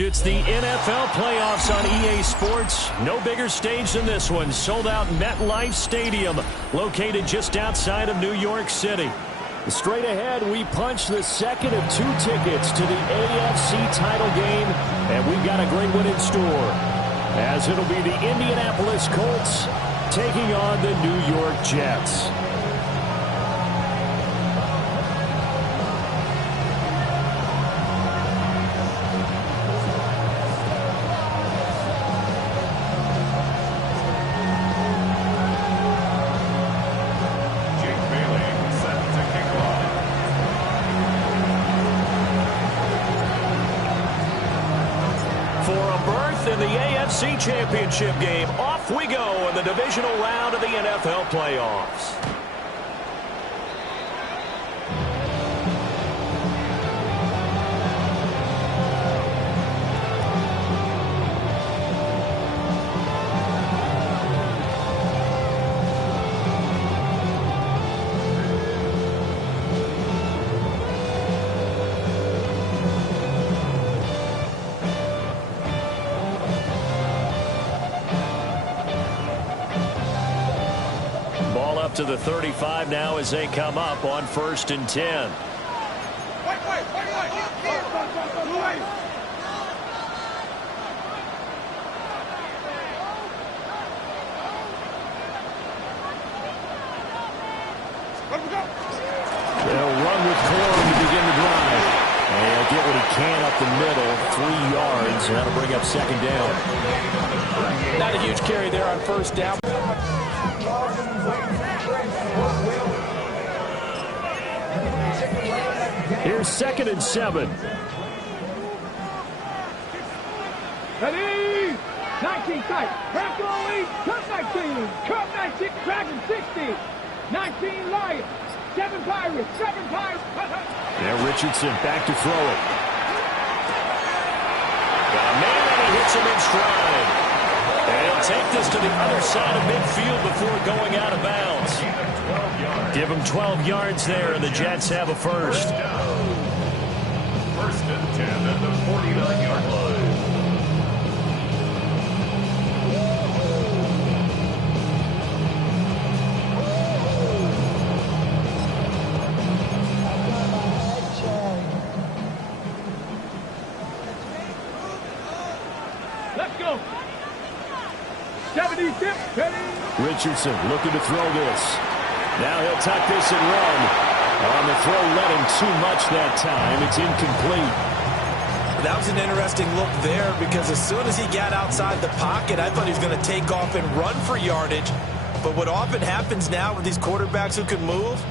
It's the NFL playoffs on EA Sports. No bigger stage than this one. Sold out MetLife Stadium, located just outside of New York City. Straight ahead, we punch the second of 2 tickets to the AFC title game, and we've got a great one in store, as it'll be the Indianapolis Colts taking on the New York Jets. Championship game. Off we go in the divisional round of the NFL playoffs. To the 35 now as they come up on 1st and 10. They'll run with Corum to begin the drive. And he'll get what he can up the middle, 3 yards, and that'll bring up 2nd down. Not a huge carry there on 1st down. Here's 2nd and 7. Ready? 19 tight. Crack only. Cut 19. Cut 19. Dragon 60. 19 Lions. 7 Pirates. 7 Pirates. Now Richardson back to throw it. Got a man and he hits him in stride. And he'll take this to the other side of midfield before going out of bounds. Give him 12 yards there, and the Jets have a first. 1st and 10 at the 49-yard line. Let's go. 70 tip. Richardson looking to throw this. Now he'll tuck this and run. On the throw, led him too much that time. It's incomplete. That was an interesting look there because as soon as he got outside the pocket, I thought he was going to take off and run for yardage. But what often happens now with these quarterbacks who can move,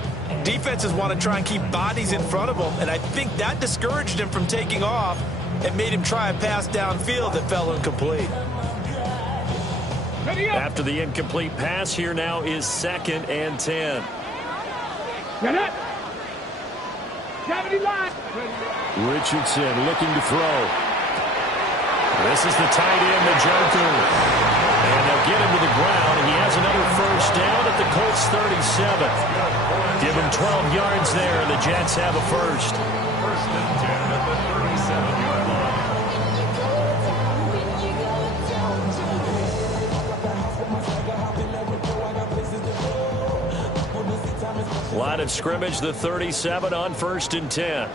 defenses want to try and keep bodies in front of them, and I think that discouraged him from taking off and made him try a pass downfield that fell incomplete. After the incomplete pass, here now is 2nd and 10. Get it. Richardson looking to throw. This is the tight end, the Joker. And they'll get him to the ground, and he has another first down at the Colts 37. Give him 12 yards there, and the Jets have a first. 1st and 10 at the 37-yard line. Line of scrimmage, the 37 on 1st and 10.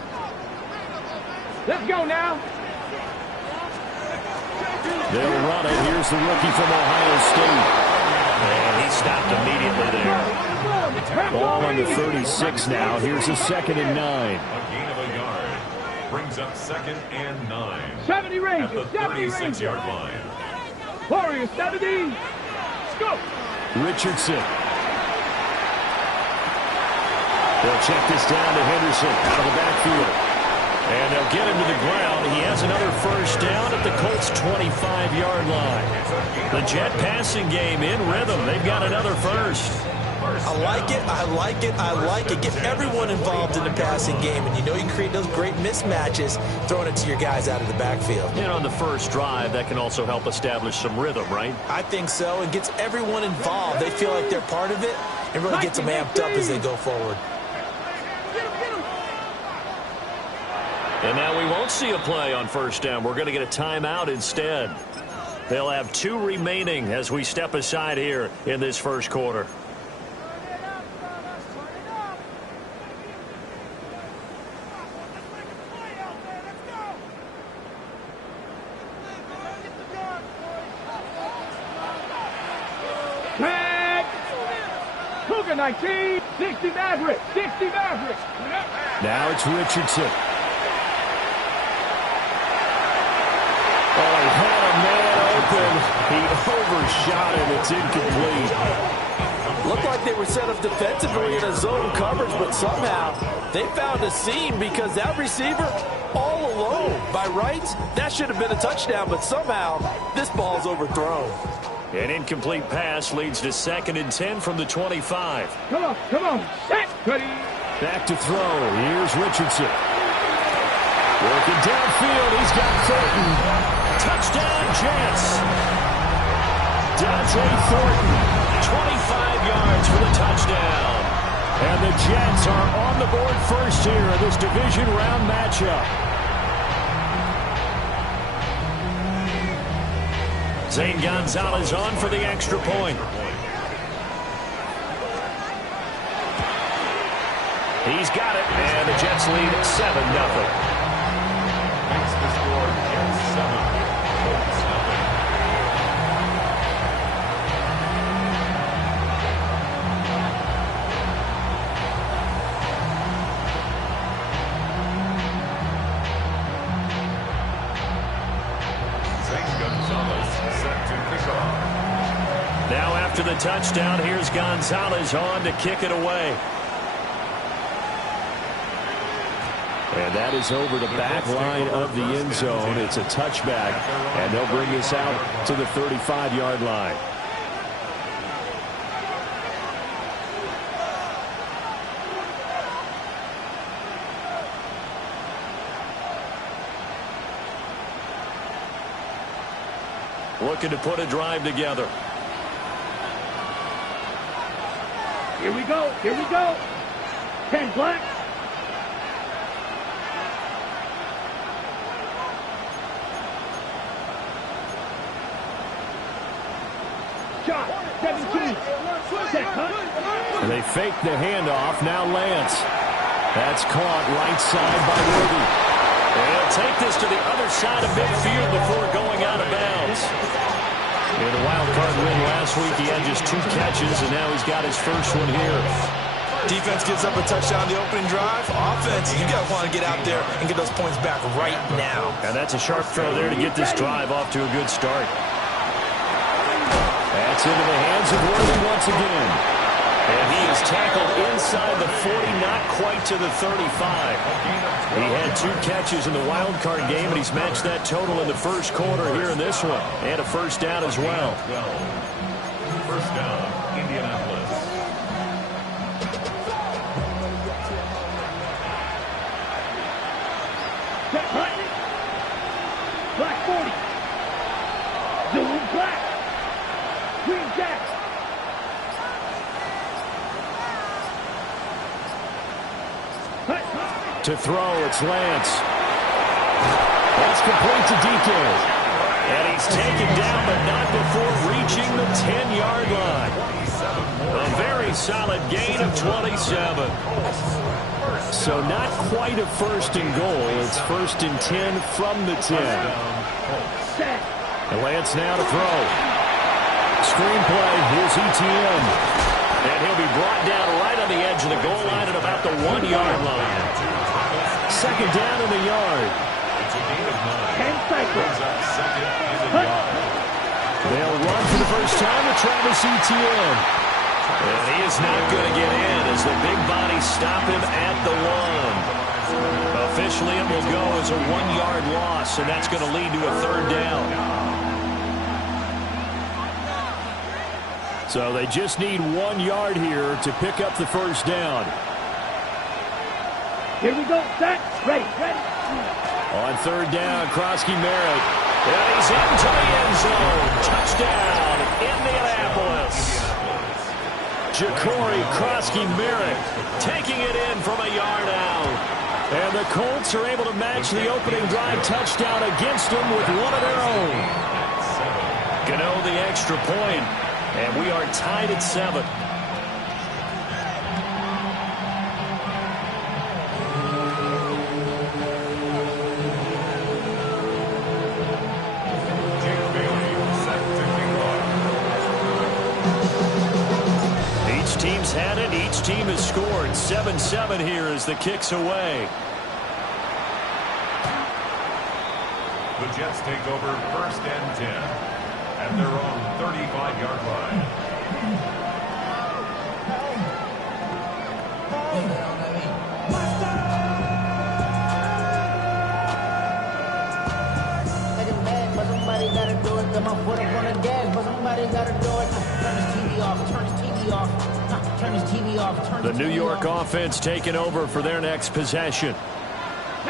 Let's go now. They'll run it. Here's the rookie from Ohio State. And he stopped immediately there. Ball on the 36 now. Here's a 2nd and 9. A gain of a yard. Brings up 2nd and 9. 70 Rangers. At the 36-yard line. Warriors 70. Let's go. Richardson. They'll check this down to Henderson out of the backfield. And they'll get him to the ground. He has another first down at the Colts' 25-yard line. The Jet passing game in rhythm. They've got another first. I like it. I like it. I like it. Get everyone involved in the passing game. And you know you create those great mismatches throwing it to your guys out of the backfield. And on the first drive, that can also help establish some rhythm, right? I think so. It gets everyone involved. They feel like they're part of it. It really gets them amped up as they go forward. And now we won't see a play on first down. We're going to get a timeout instead. They'll have 2 remaining as we step aside here in this first quarter. Tag! Cougar 19, 60 Maverick, 60 Maverick. Now it's Richardson. Oh, he had a man open. He overshot him. It's incomplete. Looked like they were set up defensively in a zone coverage, but somehow they found a seam because that receiver all alone. By rights, that should have been a touchdown, but somehow this ball's overthrown. An incomplete pass leads to 2nd and 10 from the 25. Come on, set, Cuddy. Back to throw. Here's Richardson. Working downfield. He's got Thornton. Touchdown, Jets. Dante Thornton, 25 yards for the touchdown. And the Jets are on the board first here in this division round matchup. Zane Gonzalez on for the extra point. He's got it, and the Jets lead 7-0. Makes the score 7-7. Now after the touchdown, here's Gonzalez on to kick it away. And that is over the back line of the end zone. It's a touchback, and they'll bring this out to the 35-yard line. Looking to put a drive together. Here we go, 10 black. Shot, 17. Set, And they fake the handoff. Now Lance. That's caught right side by Worthy. And he'll take this to the other side of midfield before going out of bounds. In the wild card win last week, he had just 2 catches, and now he's got his first one here. Defense gives up a touchdown the opening drive. Offense, you got to want to get out there and get those points back right now. And that's a sharp throw there to get this drive off to a good start. That's into the hands of Worthy once again. And he is tackled inside the 40, not quite to the 35. He had 2 catches in the wild card game, and he's matched that total in the first quarter here in this one. And a first down as well. First down, Indianapolis. Set, black. Black 40. Zoom, black. Green jack. To throw, it's Lance. That's complete to DK. And he's taken down, but not before reaching the 10-yard line. A very solid gain of 27. So not quite a first and goal. It's 1st and 10 from the 10. And Lance now to throw. Screenplay, here's ETN. And he'll be brought down right on the edge of the goal line at about the 1-yard line. Second down in the yard. 10 seconds. They'll run for the first time with Travis Etienne. And he is not going to get in as the big bodies stop him at the 1. Officially, it will go as a 1-yard loss, and that's going to lead to a 3rd down. So they just need 1 yard here to pick up the first down. Here we go, set, ready. On 3rd down, Krosky Merritt. And he's into the end zone. Touchdown, Indianapolis. Ja'Cory Krosky Merritt taking it in from a yard out. And the Colts are able to match the opening drive touchdown against them with one of their own. Gano the extra point, and we are tied at 7. Each team's had it. Each team has scored. 7-7 here as the kick's away. The Jets take over 1st and 10 at their own 35-yard line. But somebody gotta do it. Got my foot up on the gas, but somebody gotta do it. Turn this TV off. Turn this TV off. Turn this TV off. The New York offense taking over for their next possession.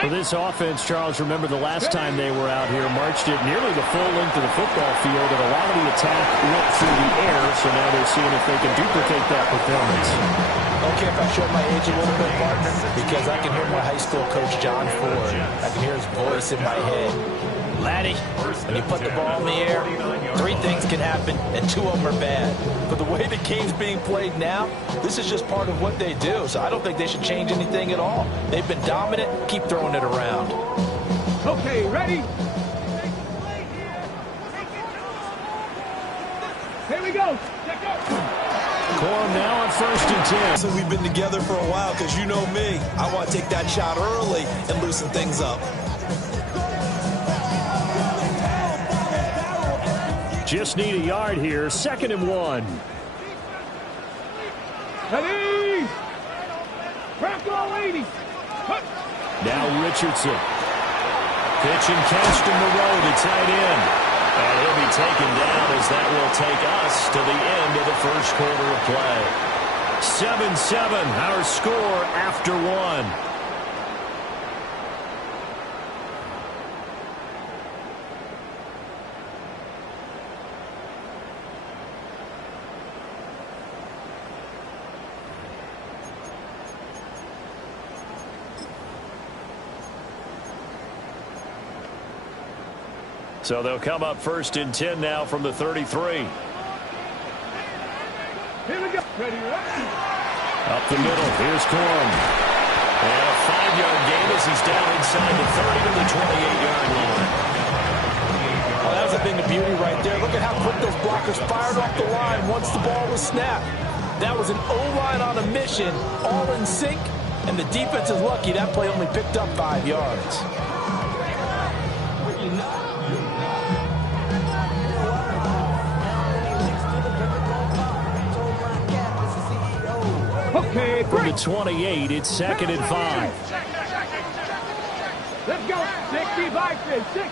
For this offense, Charles, remember the last time they were out here, marched it nearly the full length of the football field, and a lot of the attack went through the air, so now they're seeing if they can duplicate that performance. Okay, if I show my age a little bit, partner, because I can hear my high school coach, John Ford. I can hear his voice in my head. Laddie, when you put the ball in the air, 3 things can happen, and 2 of them are bad. But the way the game's being played now, this is just part of what they do, so I don't think they should change anything at all. They've been dominant. Keep throwing it around. Okay, ready? Here we go. Check out. Corum now on 1st and 10. So we've been together for a while, because you know me. I want to take that shot early and loosen things up. Just need a yard here. 2nd and 1. Ready? Bronco 80. Now Richardson. Pitch and catch to Moreau to tight end. And he'll be taken down as that will take us to the end of the first quarter of play. 7-7, our score after 1. So they'll come up 1st and 10 now from the 33. Here we go. Ready, ready. Up the middle. Here's Corum. And a 5-yard gain as he's down inside the 30 to the 28-yard line. Oh, that was a thing of beauty right there. Look at how quick those blockers fired off the line once the ball was snapped. That was an O-line on a mission, all in sync, and the defense is lucky that play only picked up 5 yards. Okay, From the break. 28, it's 2nd and 5. Let's go. 65, 6,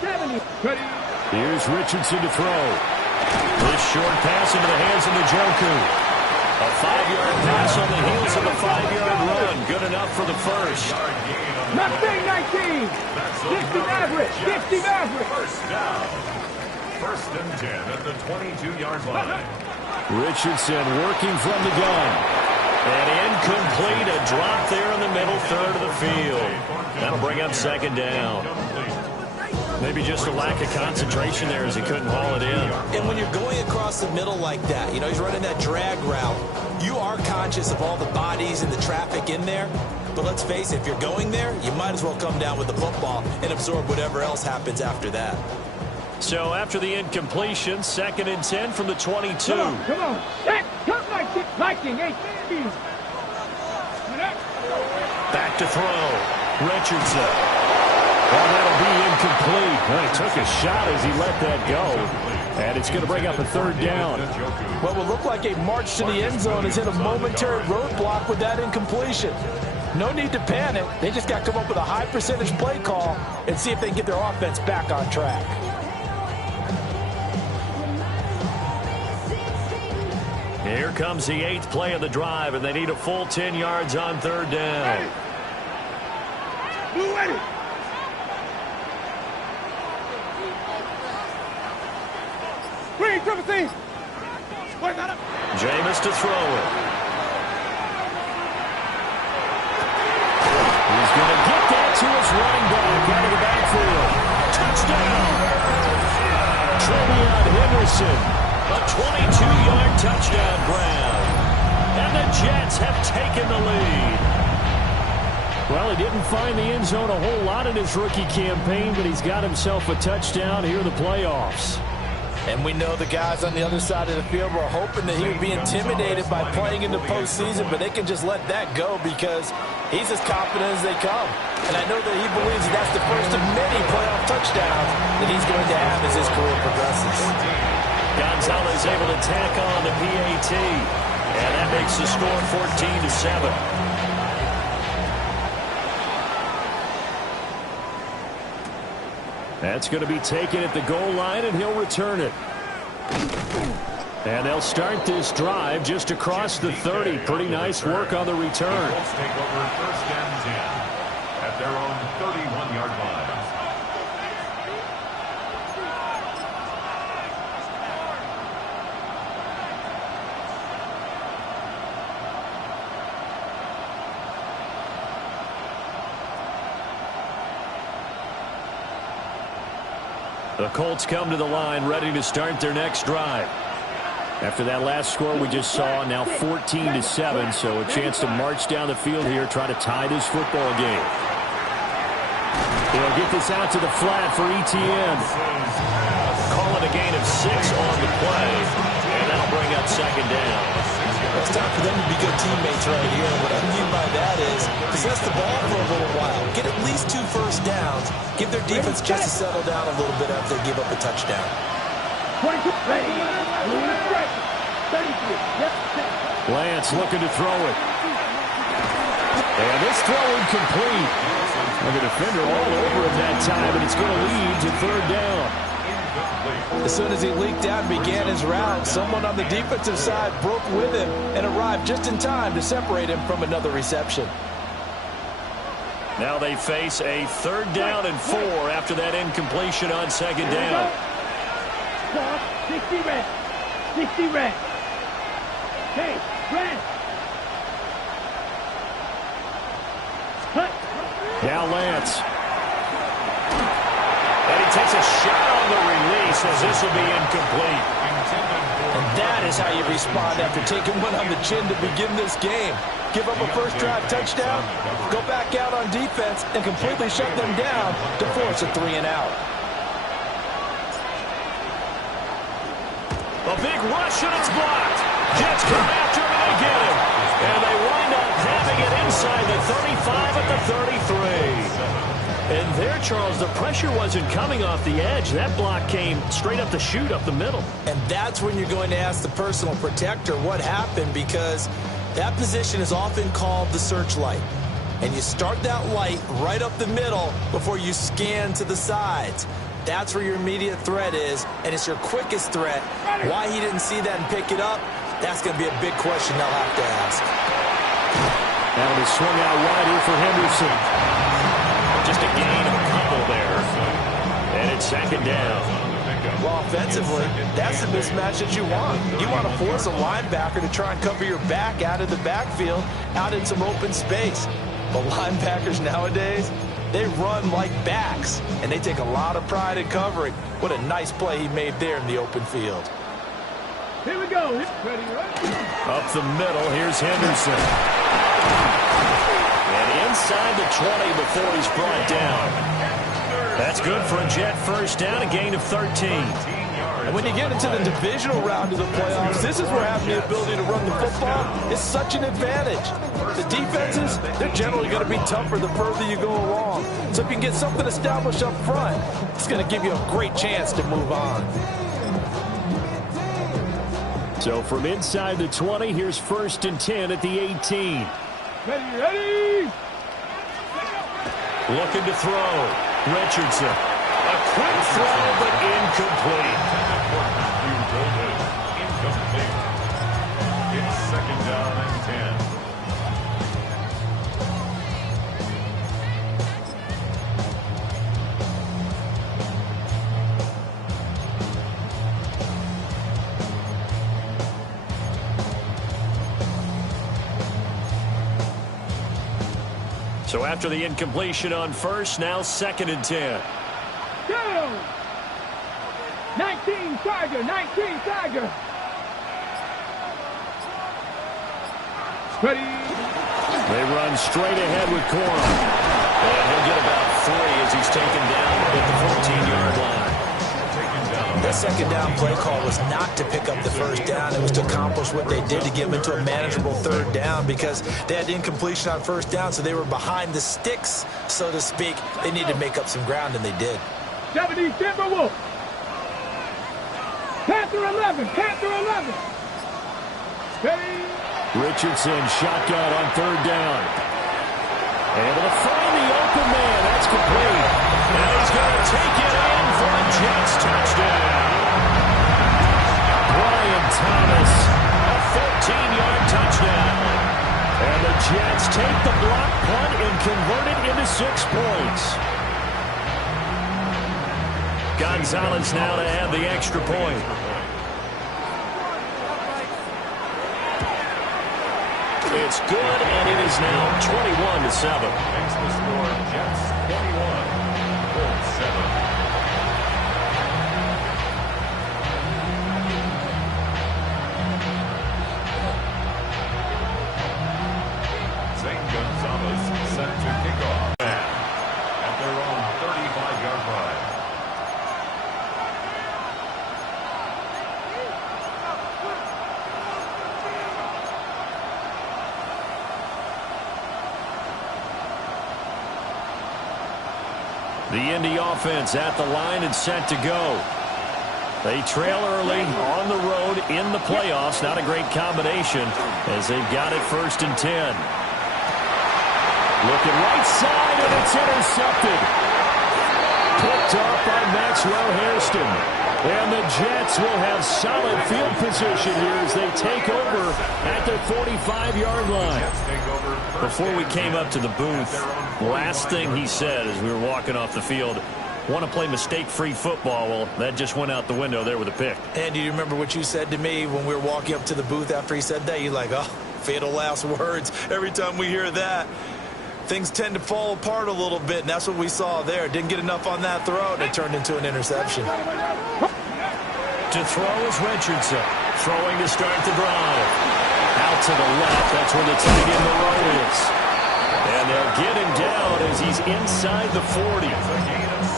70. Ready. Here's Richardson to throw. This short pass into the hands of Njoku. A 5-yard pass on the heels of a 5-yard run. Good enough for the first. Mustang 19. 60 Maverick. 60 Maverick. First down. 1st and 10 at the 22-yard line. Richardson working from the gun. And incomplete, a drop there in the middle third of the field. That'll bring up 2nd down. Maybe just a lack of concentration there as he couldn't haul it in. And when you're going across the middle like that, you know, he's running that drag route, you are conscious of all the bodies and the traffic in there. But let's face it, if you're going there, you might as well come down with the football and absorb whatever else happens after that. So after the incompletion, 2nd and 10 from the 22. Come on. Set. Come Viking 8. Back to throw. Richardson. Well, that'll be incomplete. Well, he took a shot as he let that go. And it's going to bring up a 3rd down. What will look like a march to the end zone is hit a momentary roadblock with that incompletion. No need to panic. They just got to come up with a high percentage play call and see if they can get their offense back on track. Here comes the 8th play of the drive, and they need a full 10 yards on 3rd down. Blue ready. Green, triple C. Jameis to throw it. He's going to his running back out of the backfield. Touchdown! Trevion Henderson, a 22-yard touchdown grab. And the Jets have taken the lead. Well, he didn't find the end zone a whole lot in his rookie campaign, but he's got himself a touchdown here in the playoffs. And we know the guys on the other side of the field were hoping that he would be intimidated by playing in the postseason, but they can just let that go because he's as confident as they come. And I know that he believes that that's the first of many playoff touchdowns that he's going to have as his career progresses. Gonzalez able to tack on the PAT, and that makes the score 14-7. That's going to be taken at the goal line, and he'll return it. And they'll start this drive just across the 30. Pretty nice work on the return. The Colts take over first and 10 at their own 31-yard line. The Colts come to the line ready to start their next drive. After that last score we just saw, now 14-7, so a chance to march down the field here, try to tie this football game. They'll get this out to the flat for Etienne. Call it a gain of 6 on the play, and that'll bring up second down. It's time for them to be good teammates right here. What I mean by that is possess the ball for a little while. Get at least 2 first downs. Give their defense a chance to settle down a little bit after they give up a touchdown. 22, ready, strike, 33, yep. Lance looking to throw it. And this throw incomplete. And the defender all over him that time, and it's going to lead to third down. As soon as he leaked out and began his route, someone on the defensive side broke with him and arrived just in time to separate him from another reception. Now they face a third down and 4 after that incompletion on second down. 60 red. 60 red. Hey, red. Cut. Now Lance. And he takes a shot on the release as this will be incomplete. And that is how you respond after taking one on the chin to begin this game. Give up a first drive touchdown, go back out on defense, and completely shut them down to force a 3-and-out. A big rush, and it's blocked. Jets come after him, and they get him. And they wind up having it inside the 35 at the 33. And there, Charles, the pressure wasn't coming off the edge. That block came straight up the chute, up the middle. And that's when you're going to ask the personal protector what happened, because that position is often called the searchlight. And you start that light right up the middle before you scan to the sides. That's where your immediate threat is, and it's your quickest threat. Why he didn't see that and pick it up, that's going to be a big question they'll have to ask. That'll be swung out wide here for Henderson. Just a gain of a couple there. And it's second down. Well, offensively, that's the mismatch that you want. You want to force a linebacker to try and cover your back out of the backfield, out in some open space. But linebackers nowadays, they run like backs, and they take a lot of pride in covering. What a nice play he made there in the open field. Here we go. Ready, right? Up the middle, here's Henderson. And inside the 20 before he's brought down. That's good for a Jet first down, a gain of 13. And when you get into the divisional round of the playoffs, this is where having the ability to run the football is such an advantage. The defenses, they're generally going to be tougher the further you go along. So if you can get something established up front, it's going to give you a great chance to move on. So from inside the 20, here's first and 10 at the 18. Ready. Looking to throw. Richardson. A quick throw, but incomplete. Incomplete. It's second down and 10. So after the incompletion on first, now 2nd and 10. Down. 19 Tiger, 19 Tiger. Ready. They run straight ahead with Corum. And he'll get about 3 as he's taken down at the 14-yard line. That second down play call was not to pick up the first down. It was to accomplish what they did to get them into a manageable 3rd down because they had incompletion on 1st down, so they were behind the sticks, so to speak. They needed to make up some ground, and they did. 70 Timberwolves. Panther 11, Panther 11. Ready. Richardson shotgun on 3rd down. Able to find the open man. That's complete. And he's going to take it in for a Jets touchdown. Brian Thomas, a 14-yard touchdown. And the Jets take the block punt and convert it into 6 points. Gonzalez now to add the extra point. It's good, and it is now 21-7. Makes the score Jets 21, Colts 7. St. Gonzalez set to kick off at their own 35-yard line. The Indy offense at the line and set to go. They trail early on the road in the playoffs. Not a great combination as they've got it 1st and 10. Looking right side, and it's intercepted. Picked off by Maxwell Hairston. And the Jets will have solid field position here as they take over at their 45-yard line. Before we came up to the booth, last thing he said as we were walking off the field, want to play mistake-free football. Well, that just went out the window there with a pick. And do you remember what you said to me when we were walking up to the booth after he said that? You're like, oh, fatal last words. Every time we hear that, things tend to fall apart a little bit, and that's what we saw there. Didn't get enough on that throw, and it turned into an interception. To throw is Richardson. Throwing to start the drive. Out to the left. That's where the tight end row is. And they'll get him down as he's inside the 40.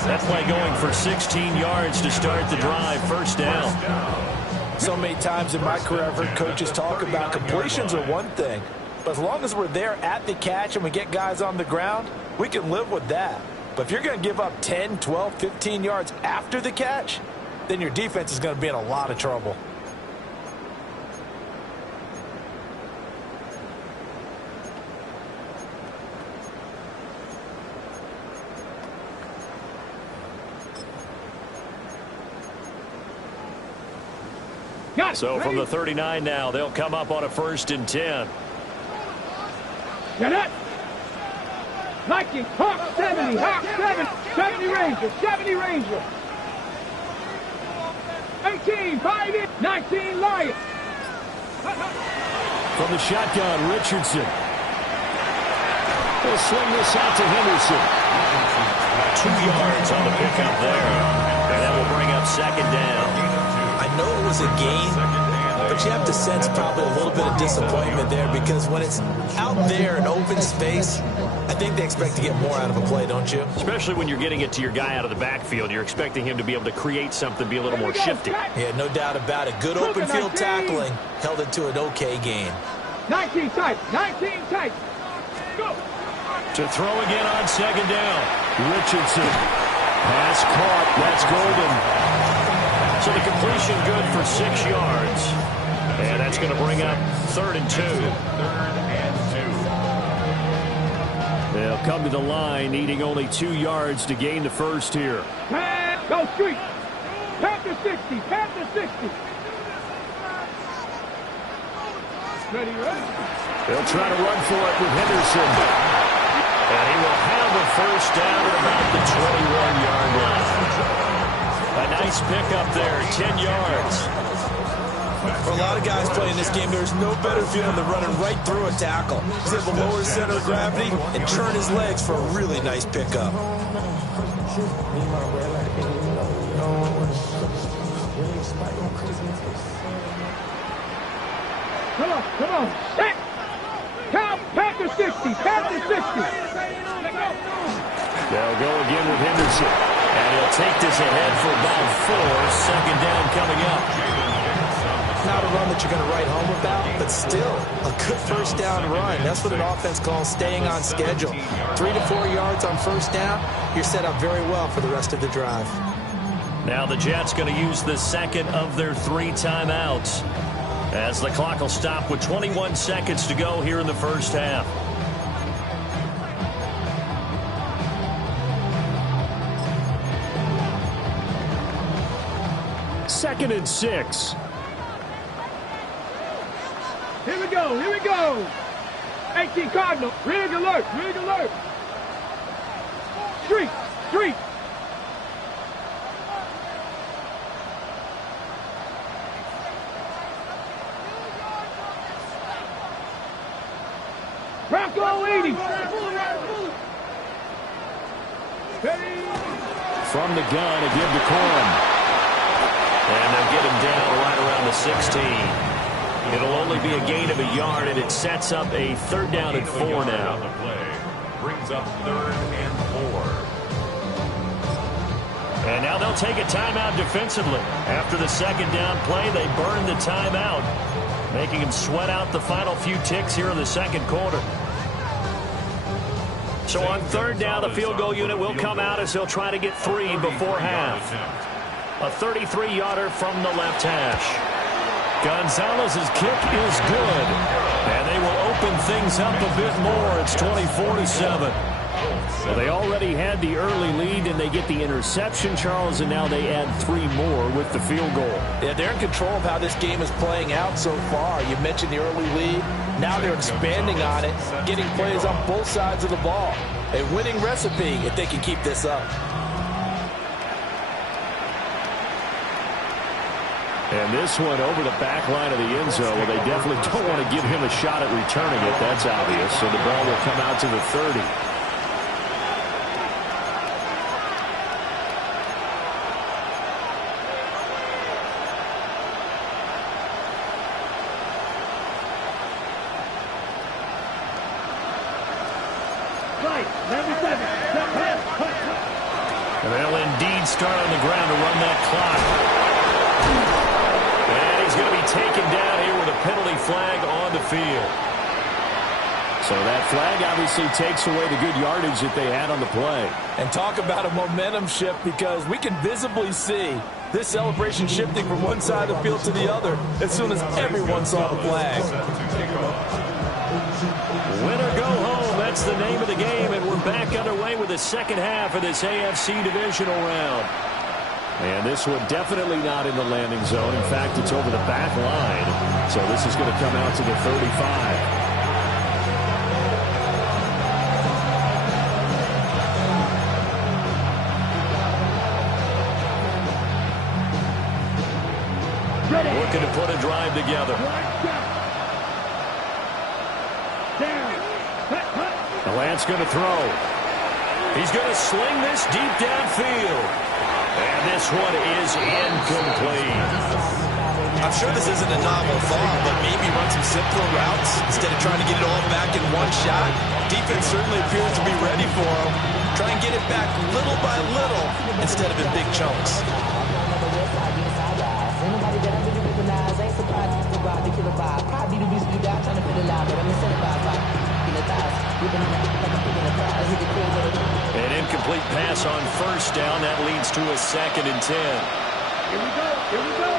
That play going for 16 yards to start the drive. 1st down. So many times in my career, I've heard coaches talk about completions are one thing. But as long as we're there at the catch and we get guys on the ground, we can live with that. But if you're going to give up 10, 12, 15 yards after the catch, then your defense is going to be in a lot of trouble. So from the 39 now, they'll come up on a 1st and 10. Get it. Nike, Hawk 70, Hawk 70, 70 Ranger, 70 Ranger. 18, 5 in, 19 Lion. From the shotgun, Richardson. They'll swing this out to Henderson. 2 yards on the pickup there. And that will bring up 2nd down. I know it was a gain, but you have to sense probably a little bit of disappointment there because when it's out there in open space, I think they expect to get more out of a play, don't you? Especially when you're getting it to your guy out of the backfield. You're expecting him to be able to create something, be a little more shifty. Yeah, no doubt about it. Good open field tackling held it to an okay gain. 19 tight, 19 tight. Go. To throw again on 2nd down. Richardson. Pass caught. That's Golden. So the completion good for 6 yards. And that's going to bring up 3rd and 2. 3rd and 2. They'll come to the line, needing only 2 yards to gain the first here. Go street. Panther 60, Panther 60. Ready, ready. They'll try to run for it with Henderson. And he will have the 1st down at about the 21-yard line. A nice pickup there, 10 yards. For a lot of guys playing this game, there's no better feeling than running right through a tackle. He's able to lower his center of gravity and turn his legs for a really nice pickup. Come on. Set. Count. Panther 60. Panther 60. They'll go again with Henderson. And he'll take this ahead for about 4. Second down coming up. Not a run that you're going to write home about, but still a good first down run. That's what an offense calls staying on schedule. 3 to 4 yards on first down, you're set up very well for the rest of the drive. Now the Jets going to use the second of their 3 timeouts, as the clock will stop with 21 seconds to go here in the first half. Second and 6. Here we go. 18 Cardinal. Rig alert. Street. Bronco 80. From the gun, a give to Corum. And they'll get him down right around the 16. It'll only be a gain of a yard, and it sets up a 3rd down and 4 now. Brings up 3rd and 4. And now they'll take a timeout defensively. After the second down play, they burn the timeout, making him sweat out the final few ticks here in the second quarter. So on 3rd down, the field goal unit will come out as he'll try to get 3 before half. A 33-yarder from the left hash. Gonzalez's kick is good, and they will open things up a bit more. It's 24-7. Well, they already had the early lead, and they get the interception, Charles, and now they add 3 more with the field goal. Yeah, they're in control of how this game is playing out so far. You mentioned the early lead. Now they're expanding on it, getting plays on both sides of the ball. A winning recipe if they can keep this up. And this one over the back line of the end zone. Well, they definitely don't want to give him a shot at returning it. That's obvious. So the ball will come out to the 30. And they'll indeed start on the ground to run that clock. And he's going to be taken down here with a penalty flag on the field. So that flag obviously takes away the good yardage that they had on the play. And talk about a momentum shift, because we can visibly see this celebration shifting from one side of the field to the other as soon as everyone saw the flag. Win or go home, that's the name of the game, and we're back underway with the second half of this AFC divisional round. And this one definitely not in the landing zone. In fact, it's over the back line. So this is going to come out to the 35. Looking to put a drive together. Lance going to throw. He's going to sling this deep downfield. And this one is incomplete. I'm sure this isn't a novel thought, but maybe run some simpler routes instead of trying to get it all back in one shot. Defense certainly appears to be ready for him. Try and get it back little by little instead of in big chunks. An incomplete pass on first down. That leads to a 2nd and 10. Here we go.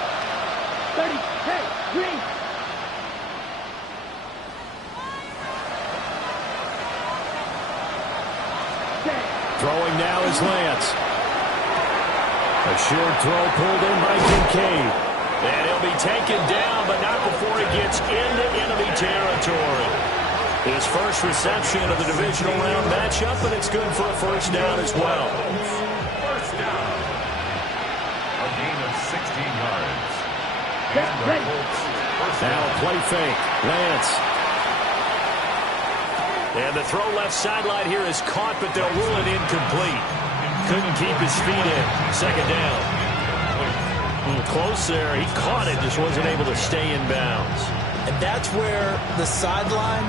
30, hey, green. Throwing now is Lance. A short throw pulled in by Kincaid. And he'll be taken down, but not before he gets into enemy territory. His first reception of the divisional round matchup, but it's good for a first down as well. First down. A gain of 16 yards. Now play fake. Lance. And the throw left sideline here is caught, but they'll rule it incomplete. Couldn't keep his feet in. Second down. Close there. He caught it, just wasn't able to stay in bounds. And that's where the sideline,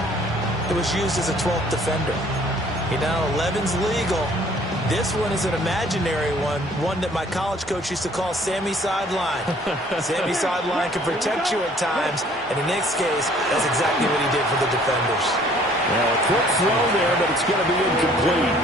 it was used as a 12th defender. You know, 11's legal. This one is an imaginary one that my college coach used to call Sammy Sideline. Sammy Sideline can protect you at times, and in Nick's case, that's exactly what he did for the defenders. Now a quick throw there, but it's going to be incomplete.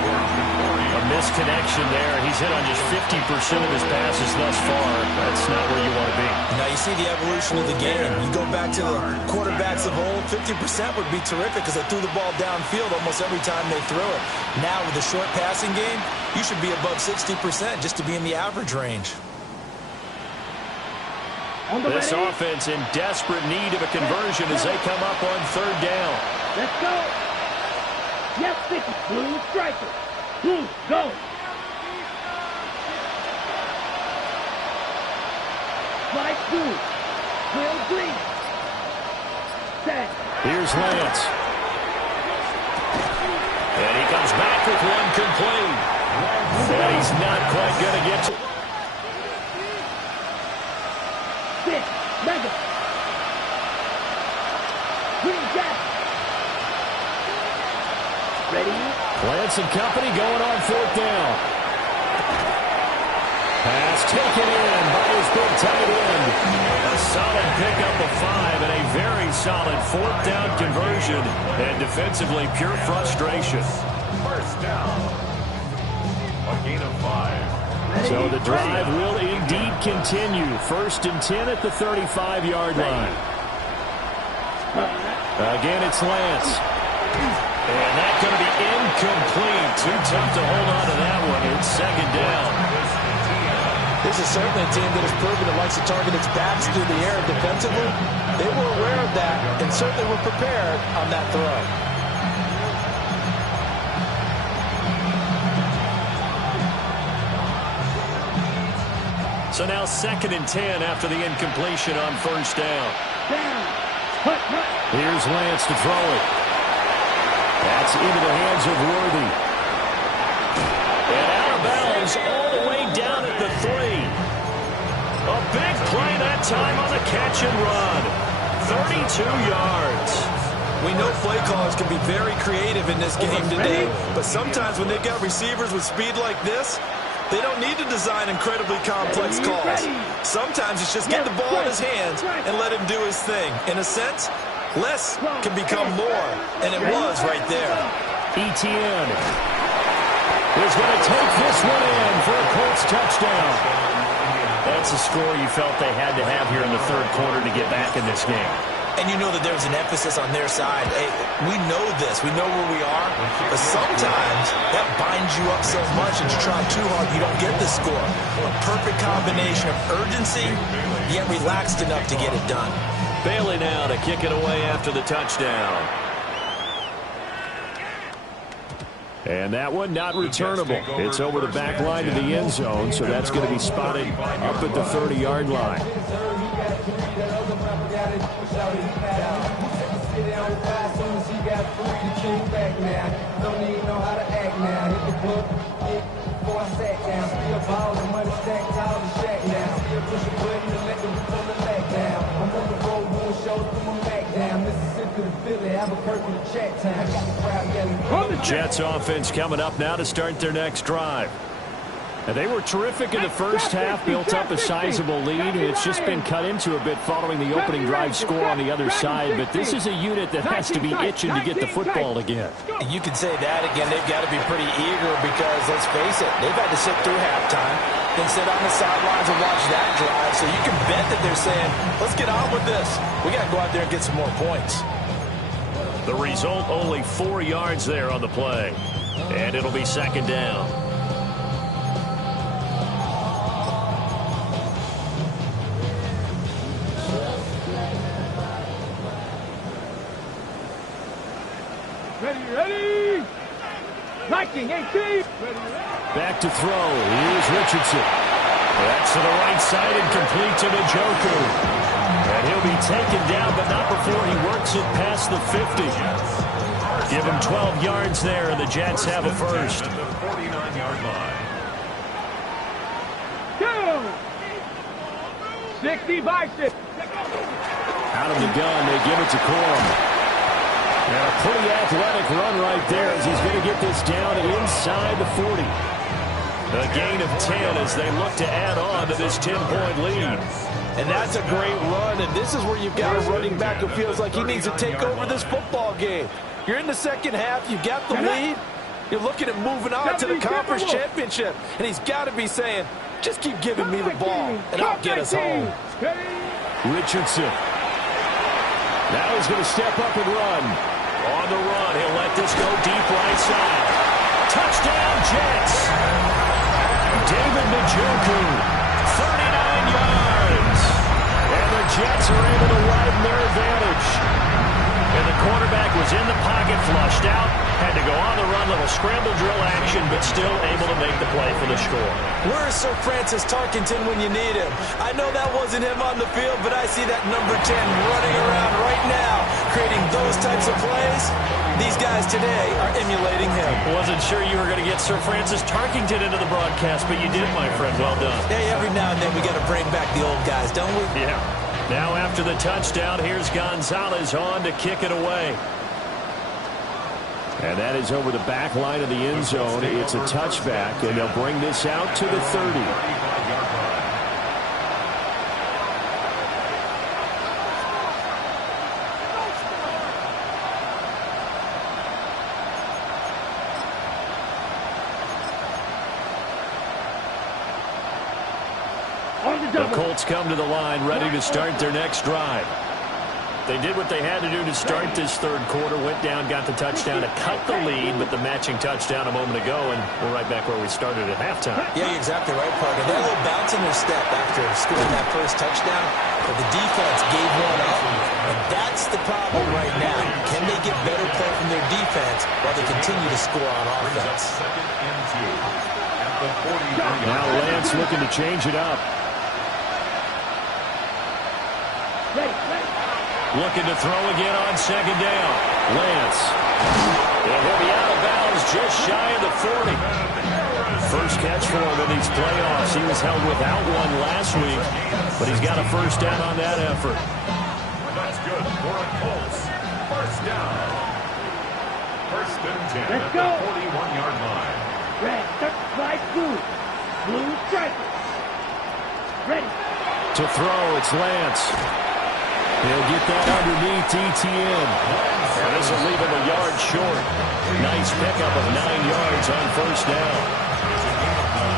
A misconnection there. He's hit on just 50% of his passes thus far. That's not where you want to be. Now you see the evolution of the game. You go back to the quarterbacks of old, 50% would be terrific because they threw the ball downfield almost every time they threw it. Now with the short passing game, you should be above 60% just to be in the average range. This offense in desperate need of a conversion as they come up on third down. Let's go. Yes, 50. Blue striker. Blue, go. Slide two. Will green. Set. Here's Lance. And he comes back with one complete. And he's not quite going to get to. Six. Mega. Green jack. Ready? Lance and company going on fourth down. Pass taken in by his big tight end. A solid pickup of 5 and a very solid fourth down conversion. And defensively, pure frustration. First down. A gain of 5. So the drive will indeed continue. First and 10 at the 35-yard line. Again, it's Lance. And that's going to be incomplete. Too tough to hold on to that one. It's second down. This is certainly a team that has proven it likes to target its backs through the air defensively. They were aware of that and certainly were prepared on that throw. So now second and 10 after the incompletion on first down. Here's Lance to throw it. That's into the hands of Worthy. And out of bounds all the way down at the 3. A big play that time on the catch and run. 32 yards. We know play callers can be very creative in this game today, but sometimes when they've got receivers with speed like this, they don't need to design incredibly complex calls. Sometimes it's just get the ball in his hands and let him do his thing. In a sense, less can become more, and it was right there. Etienne is going to take this one in for a Colts touchdown. That's a score you felt they had to have here in the third quarter to get back in this game. And you know that there's an emphasis on their side. Hey, we know this. We know where we are. But sometimes that binds you up so much and you try too hard, you don't get the score. A perfect combination of urgency, yet relaxed enough to get it done. Bailey now to kick it away after the touchdown. And that one not returnable. It's over the back line of the end zone, so that's going to be spotted up at the 30-yard line. Jets offense coming up now to start their next drive. And they were terrific in the first half, built up a sizable lead. It's just been cut into a bit following the opening drive score on the other side. But this is a unit that has to be itching to get the football again. You can say that again. They've got to be pretty eager because, let's face it, they've had to sit through halftime, then sit on the sidelines and watch that drive. So you can bet that they're saying, let's get on with this. We got to go out there and get some more points. The result, only 4 yards there on the play. And it'll be second down. Ready. Liking 18. Back to throw. Here's Richardson. That's to the right side and complete to Njoku. And he'll be taken down, but not before he works it past the 50. Give him 12 yards there, and the Jets have a first. 49-yard line. 65-6. Out of the gun, they give it to Corum. And a pretty athletic run right there as he's going to get this down inside the 40. A gain of 10 as they look to add on to this 10-point lead. And that's a great run, and this is where you've got a running back who feels like he needs to take over this football game. You're in the second half, you got the lead, you're looking at moving on to the conference championship, and he's got to be saying, just keep giving me the ball, and I'll get us home. Richardson. Now he's going to step up and run. On the run, he'll let this go deep right side. Touchdown, Jets. David Njoku, 39 yards. And the Jets are able to widen their advantage. And the quarterback was in the pocket, flushed out, had to go on the run, little scramble drill action, but still able to make the play for the score. Where is Sir Francis Tarkenton when you need him? I know that wasn't him on the field, but I see that number 10 running around right now, creating those types of plays. These guys today are emulating him. Wasn't sure you were going to get Sir Francis Tarkenton into the broadcast, but you did, my friend. Well done. Hey, every now and then we got to bring back the old guys, don't we? Yeah. Now after the touchdown, here's Gonzalez on to kick it away. And that is over the back line of the end zone. It's a touchback, and they'll bring this out to the 30. The Colts come to the line, ready to start their next drive. They did what they had to do to start this third quarter, went down, got the touchdown to cut the lead, but the matching touchdown a moment ago, and we're right back where we started at halftime. Yeah, you're exactly right, Parker. They're a little bounce in their step after scoring that first touchdown, but the defense gave one up, and that's the problem right now. Can they get better play from their defense while they continue to score on offense? Now Lance looking to change it up. Looking to throw again on second down. Lance. And he'll be out of bounds just shy of the 40. First catch for him in these playoffs. He was held without one last week, but he's got a first down on that effort. That's good for a Colts. First down. First and 10 at the 41-yard line. Red, slide blue. Blue stripe. Ready. To throw, it's Lance. He'll get that underneath ETN. And this will leave him a yard short. Nice pickup of 9 yards on first down.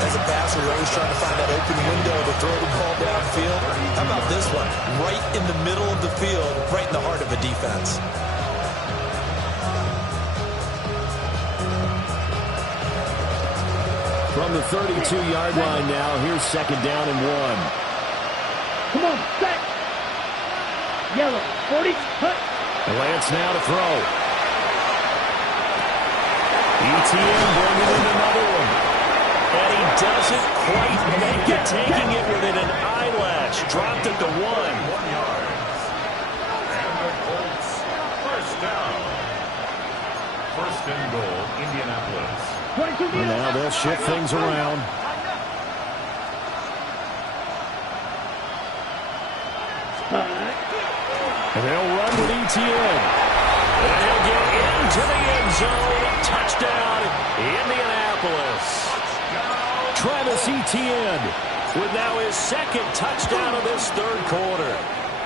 As a passer, you're always trying to find that open window to throw the ball downfield. How about this one? Right in the middle of the field, right in the heart of a defense. From the 32-yard line now, here's second down and 1. Come on, set. Yellow, 40, cut. Lance now to throw. ETN bringing in another one. And he doesn't quite make it, taking it within an eyelash. Dropped it to 1. 1 yard. And the Colts, first down. First and goal, Indianapolis. And now they'll shift things around. And they'll run with ETN. And he'll get into the end zone. Touchdown, Indianapolis. Travis Etienne with now his second touchdown of this third quarter.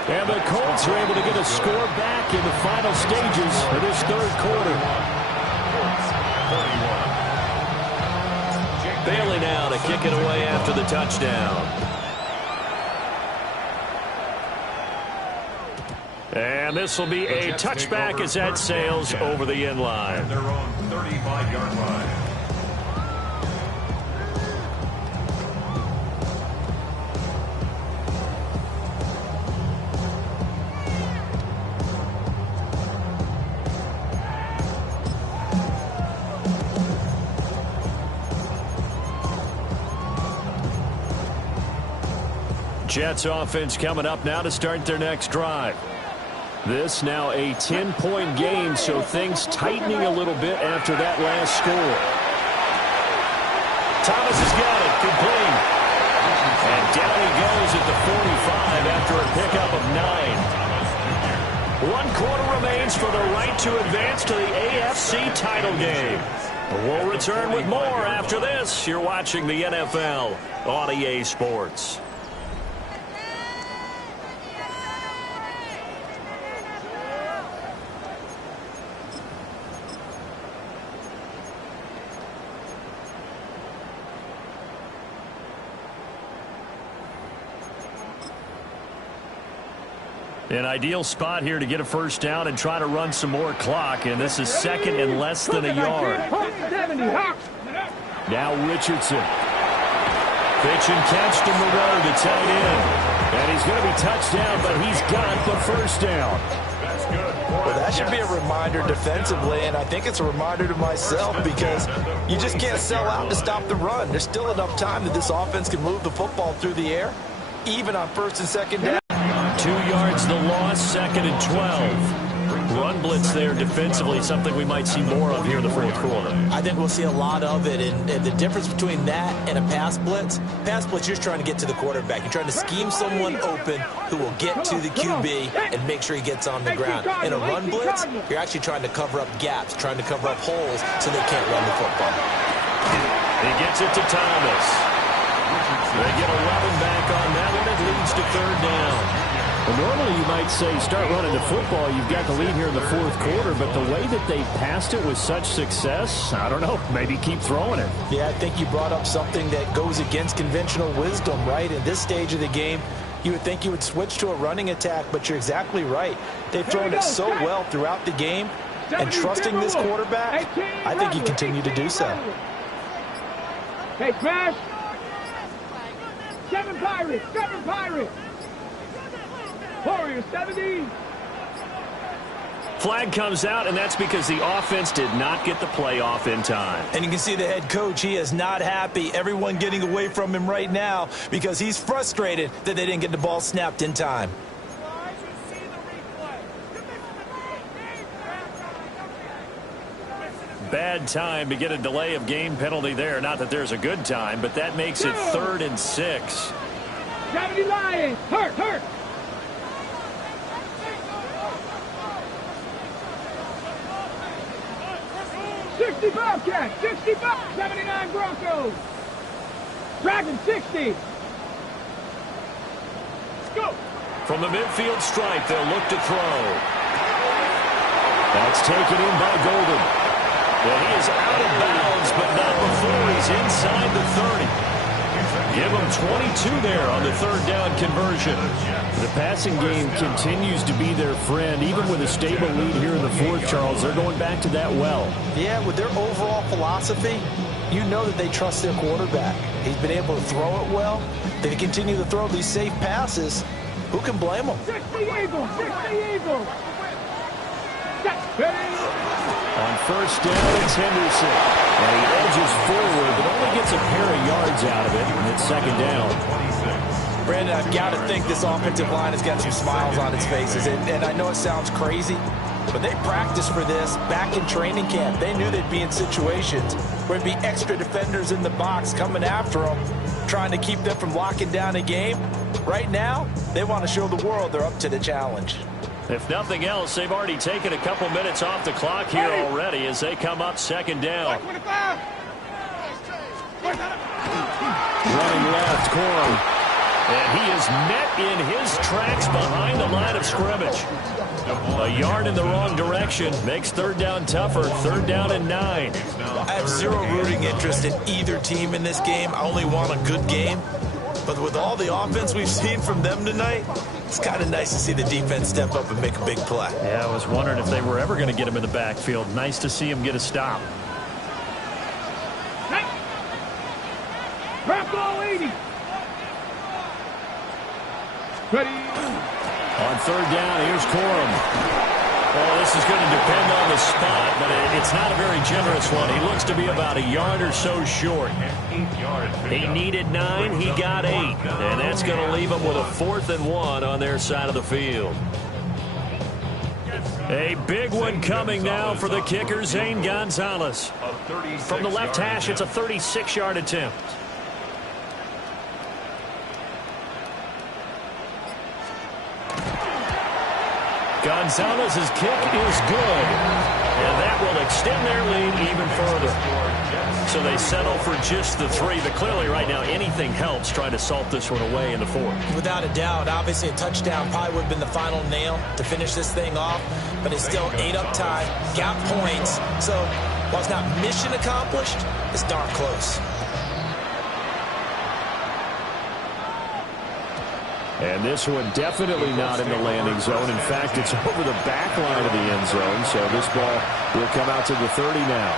And the Colts are able to get a score back in the final stages of this third quarter. Bailey now to kick it away after the touchdown. And this will be a touchback as that sails over the end line. Their own 35-yard line. Jets offense coming up now to start their next drive. This now a 10-point game, so things tightening a little bit after that last score. Thomas has got it. Complete. And down he goes at the 45 after a pickup of 9. 1 quarter remains for the right to advance to the AFC title game. We'll return with more after this. You're watching the NFL on EA Sports. An ideal spot here to get a first down and try to run some more clock, and this is second and less than a yard. Now Richardson. Pitch and catch to Moreau, the tight end. And he's going to be touchdown, but he's got the first down. Well, that should be a reminder defensively, and I think it's a reminder to myself because you just can't sell out to stop the run. There's still enough time that this offense can move the football through the air, even on first and second down. 2 yards the loss, second and 12. Run blitz there defensively, something we might see more of here in the fourth quarter. I think we'll see a lot of it, and the difference between that and a pass blitz, you're just trying to get to the quarterback. You're trying to scheme someone open who will get to the QB and make sure he gets on the ground. In a run blitz, you're actually trying to cover up gaps, trying to cover up holes so they can't run the football. He gets it to Thomas. They get 11 back on that one. It leads to third down. Well, normally you might say start running the football. You've got the lead here in the fourth quarter, but the way that they passed it with such success, I don't know, maybe keep throwing it. Yeah, I think you brought up something that goes against conventional wisdom, right? In this stage of the game, you would think you would switch to a running attack, but you're exactly right. They've thrown it so well throughout the game, and trusting this quarterback, I think you continue to do so. Hey, Smash! 7 Pirates! 7 Pirates! Warriors 70. Flag comes out, and that's because the offense did not get the play off in time. And you can see the head coach, he is not happy. Everyone getting away from him right now because he's frustrated that they didn't get the ball snapped in time. Bad time to get a delay of game penalty there. Not that there's a good time, but that makes it 3rd and 6. 70 Lions! Hurt! 60 Bobcats, 65, 79 Broncos. Dragon 60. Let's go. From the midfield stripe, they'll look to throw. That's taken in by Golden. Well, he is out of bounds, but not before he's inside the 30. Give him 22 there on the third down conversion. The passing game continues to be their friend. Even with a stable lead here in the fourth, Charles, they're going back to that well. Yeah, with their overall philosophy, you know that they trust their quarterback. He's been able to throw it well. They continue to throw these safe passes. Who can blame them? 60 Eagles! 60 Eagles! On first down, it's Henderson. And he edges forward, but only gets a pair of yards out of it, and it's second down. Brandon, I've got to think this offensive line has got some smiles on its faces. And I know it sounds crazy, but they practiced for this back in training camp. They knew they'd be in situations where there'd be extra defenders in the box coming after them, trying to keep them from locking down a game. Right now, they want to show the world they're up to the challenge. If nothing else, they've already taken a couple minutes off the clock here already as they come up second down. Running left, Corum. And he is met in his tracks behind the line of scrimmage. A yard in the wrong direction makes third down tougher. Third down and 9. I have zero rooting interest in either team in this game. I only want a good game. But with all the offense we've seen from them tonight, it's kind of nice to see the defense step up and make a big play. Yeah, I was wondering if they were ever going to get him in the backfield. Nice to see him get a stop. Bronco 80. Ready. On third down, here's Corum. Oh, this is going to depend on the spot, but it's not a very generous one. He looks to be about a yard or so short. He needed 9, he got 8, and that's going to leave him with a 4th and 1 on their side of the field. A big one coming now for the kicker, Zane Gonzalez. From the left hash, it's a 36-yard attempt. Gonzalez's kick is good, and that will extend their lead even further. So they settle for just the 3, but clearly right now anything helps trying to salt this one away in the 4th. Without a doubt, obviously a touchdown probably would have been the final nail to finish this thing off, but it's still 8 up time, got points, so while it's not mission accomplished, it's darn close. And this one definitely not in the landing zone. In fact, it's over the back line of the end zone. So this ball will come out to the 30 now.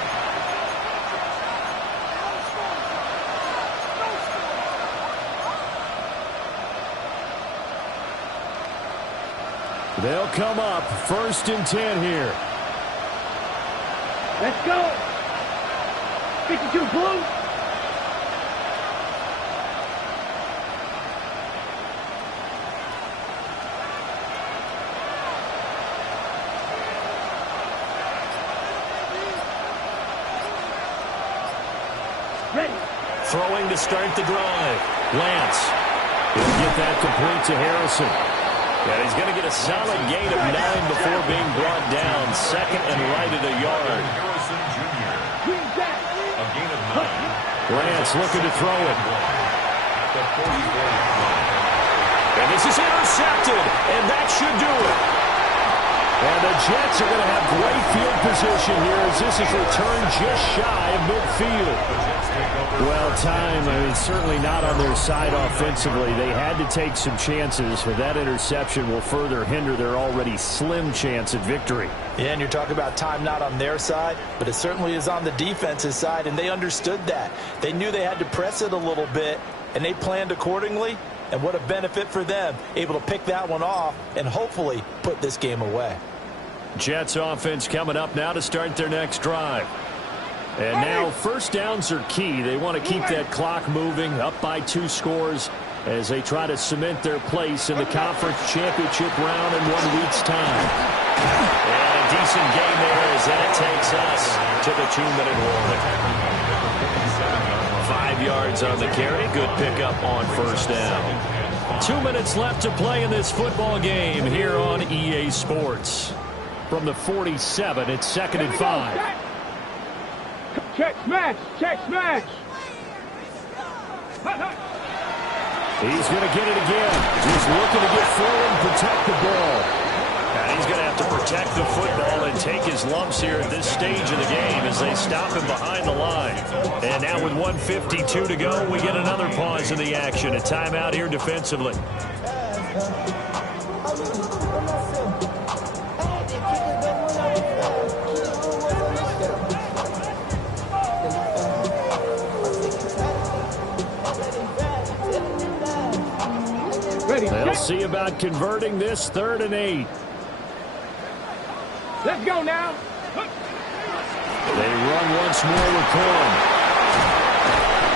They'll come up 1st and 10 here. Let's go. 52 blue. Throwing to start the drive. Lance. He'll get that complete to Harrison. And he's going to get a solid gain of 9 before being brought down. 2nd and right at a yard. Lance looking to throw it. And this is intercepted. And that should do it. And the Jets are going to have great field position here as this is returned just shy of midfield. Well, time, certainly not on their side offensively. They had to take some chances, but that interception will further hinder their already slim chance at victory. Yeah, and you're talking about time not on their side, but it certainly is on the defense's side, and they understood that. They knew they had to press it a little bit, and they planned accordingly. And what a benefit for them, able to pick that one off and hopefully put this game away. Jets offense coming up now to start their next drive. And now first downs are key. They want to keep that clock moving, up by 2 scores as they try to cement their place in the conference championship round in 1 week's time. And a decent game there as that takes us to the 2-minute warning. 5 yards on the carry. Good pickup on first down. 2 minutes left to play in this football game here on EA Sports. From the 47, it's 2nd and 5. Check smash. Check smash. He's going to get it again. He's looking to get forward and protect the ball. And he's going to have to protect the football and take his lumps here at this stage of the game as they stop him behind the line. And now with 1:52 to go, we get another pause in the action. A timeout here defensively. They'll see about converting this 3rd and 8. Let's go now. They run once more with Cohen.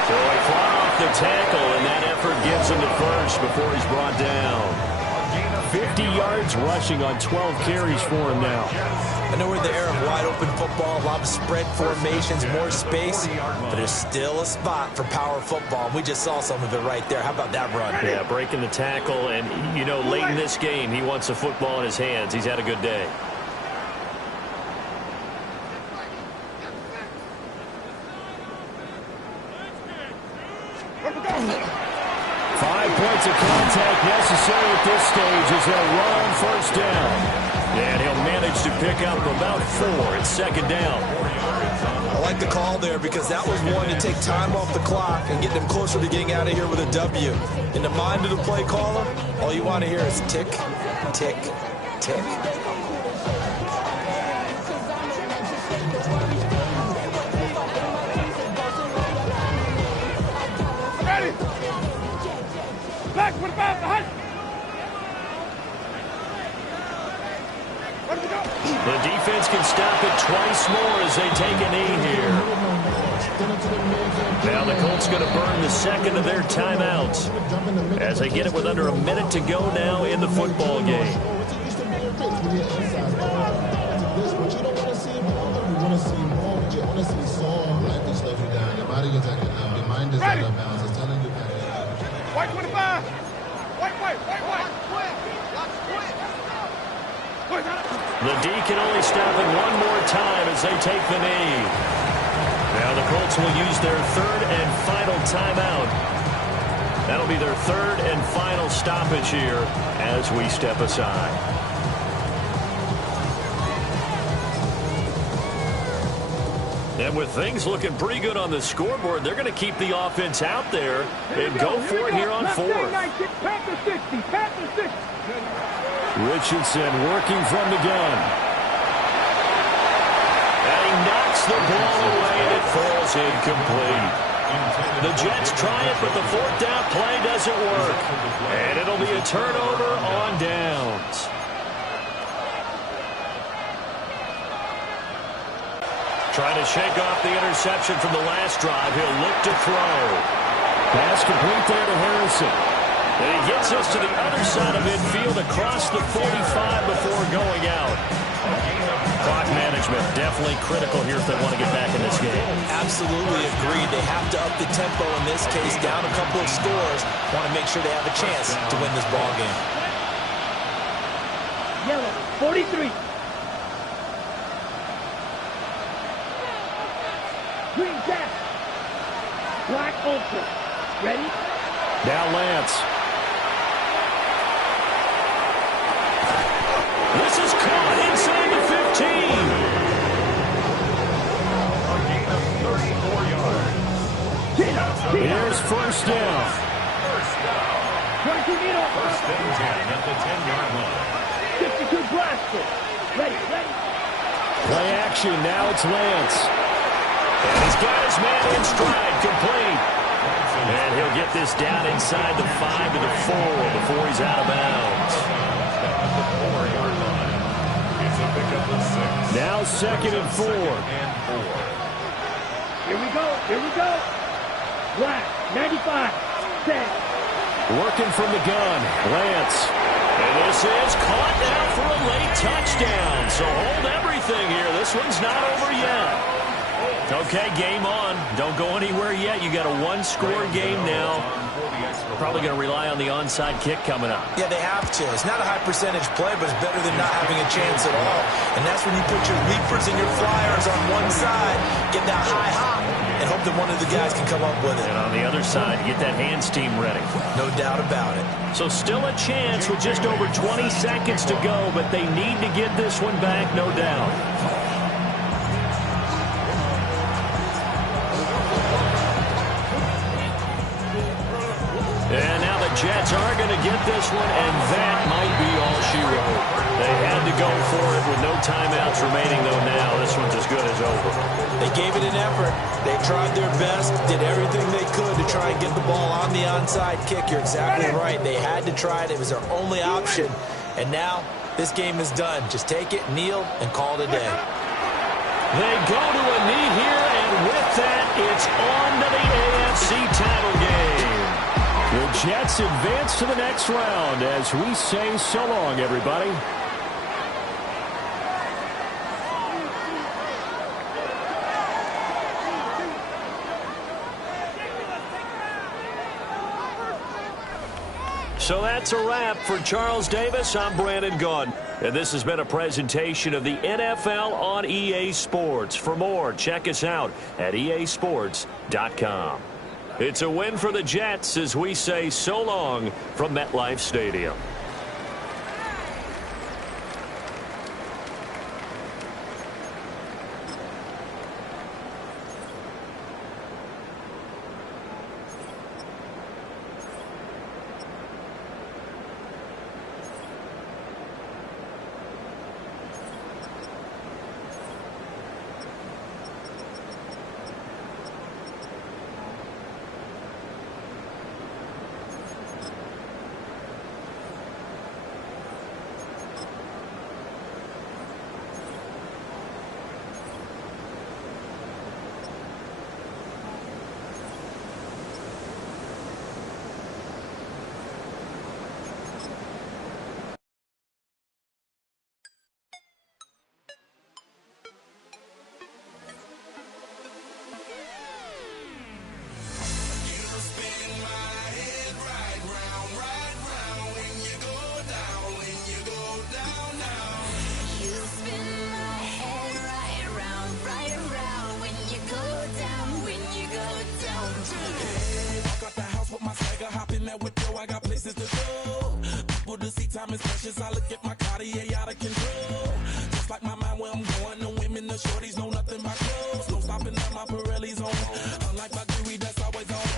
So he fought off the tackle, and that effort gives him the first before he's brought down. 50 yards rushing on 12 carries for him now. I know we're in the era of wide-open football, a lot of spread formations, more space, but there's still a spot for power football, and we just saw some of it right there. How about that run? Yeah, breaking the tackle, and, you know, late in this game, he wants the football in his hands. He's had a good day. Points of contact necessary at this stage as they'll run on first down. And he'll manage to pick up about 4. It's 2nd down. I like the call there because that was one to take time off the clock and get them closer to getting out of here with a W. In the mind of the play caller, all you want to hear is tick, tick, tick. Back with about the hunt. The defense can stop it twice more as they take a knee here. Now the Colts going to burn the second of their timeouts as they get it with under a minute to go now in the football game. White 25. White. The D can only stop it one more time as they take the knee. Now the Colts will use their third and final timeout. That'll be their third and final stoppage here as we step aside. And with things looking pretty good on the scoreboard, they're going to keep the offense out there and go for it here on fourth. Panther 60. Richardson working from the gun. And he knocks the ball away and it falls incomplete. The Jets try it, but the fourth down play doesn't work. And it'll be a turnover on downs. Trying to shake off the interception from the last drive. He'll look to throw. Pass complete there to Harrison. And he gets us to the other side of midfield across the 45 before going out. Clock management definitely critical here if they want to get back in this game. Absolutely agreed. They have to up the tempo in this case, down a couple of scores. Want to make sure they have a chance to win this ball game. Yellow 43. Green Jack. Black Ultra. Ready? Now Lance. This is caught inside the 15. A gain of 34 yards. Here's first down. First down. 22 meter. First and 10 at the 10-yard line. 52 blaster. Ready. Play action. Now it's Lance. And he's got his man in stride, complete. And he'll get this down inside the 5 to the 4 before he's out of bounds. At the 4-yard line. It's a pickup of 6. Now second and 4. And 4. Here we go. Black 95. Set. Working from the gun, Lance. And this is caught now for a late touchdown. So hold everything here. This one's not over yet. Okay, game on. Don't go anywhere yet. You got a one-score game now. Probably going to rely on the onside kick coming up. Yeah, they have to. It's not a high percentage play, but it's better than not having a chance at all. And that's when you put your leapers and your flyers on one side, get that high hop, and hope that one of the guys can come up with it. And on the other side, get that hands team ready. No doubt about it. So still a chance with just over 20 seconds to go, but they need to get this one back, no doubt. And now the Jets are going to get this one, and that might be all she wrote. They had to go for it with no timeouts remaining, though now this one's as good as over. They gave it an effort. They tried their best, did everything they could to try and get the ball on the onside kick. You're exactly right. They had to try it. It was their only option. And now this game is done. Just take it, kneel, and call it a day. They go to a knee here, and with that, it's on to the AFC title game. The Jets advance to the next round as we say so long, everybody. So that's a wrap for Charles Davis. I'm Brandon Gaudin. And this has been a presentation of the NFL on EA Sports. For more, check us out at easports.com. It's a win for the Jets as we say so long from MetLife Stadium. with yo, I got places to go. People to see, time is precious. I look at my Cartier out of control. Just like my mind where I'm going. The women, the shorties know nothing but clothes. No stopping at my Pirelli's on. Unlike my jewelry, that's always on.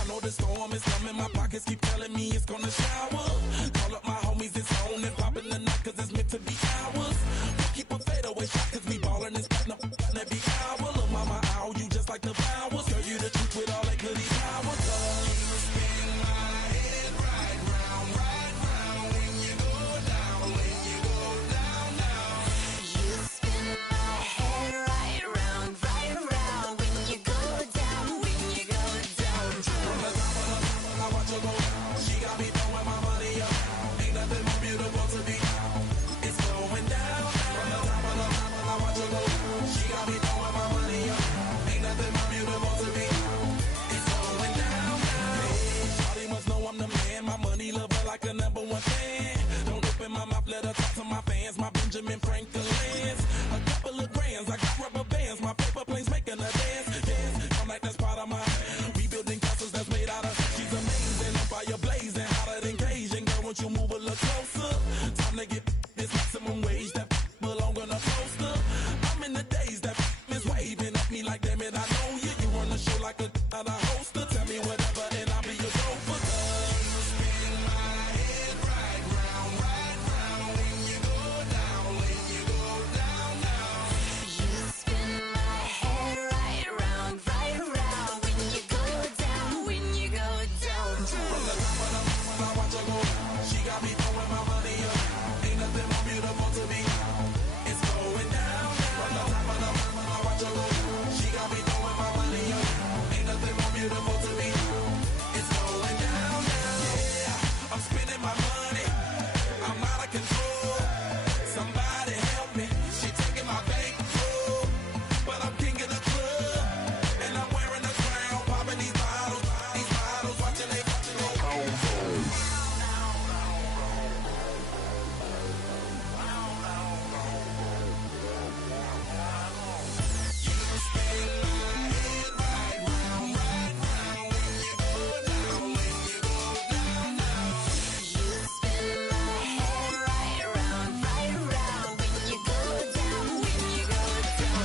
I know the storm is coming. My pockets keep telling me it's gonna shower. Call up my homies, it's on and popping the night cause it's meant to be ours. We keep a fadeaway shot cause we ballin' and spittin' up every hour. Look, mama, ow, you just like the flowers. Girl, you the truth with all that goody power. You spin my head right round when you go down, when you go down, down. You spin my head right round when you go down, when you go down. From the top of the mountain, I watch her go down. She got me throwing my money up. Ain't nothing more beautiful to be. It's going down. From the top of the mountain, I watch her go down. She got me throwing my money up. Ain't nothing more beautiful to be. It's going down, down. Hey, shawty must know I'm the man. My money lover like a #1 fan. Don't open my mouth, let her talk to my fans. My Benjamin Franklin's. A couple of grands, I got rubber bands. My paper planes making a dance. Dance, I'm like that's part of my. We building castles that's made out of. She's amazing, on fire blazing, hotter than Cajun. Girl, won't you move a little closer? Time to get this maximum wage that belong on a poster. I'm in the days that is waving at me like damn it, I know you. You run the show like a hoster. Tell me whatever and I'll be your chauffeur. You spin my head right round when you go down, when you go down, down. You spin my head right round when you go down, when you go down. From the top of the mountain, I watch her go down. She got me throwing my money up. Ain't nothing more beautiful to be. It's going down. From the top of the mountain, I watch her go down. She got me throwing my money up. Ain't nothing more beautiful to be. It's going down, down. Yeah, I'm spending my money. I'm out of control. Somebody help me. She taking my bankroll. But I'm king of the club. And I'm wearing a crown. Popping these bottles, watching they go. You spin my head right round when you go down, when you go down.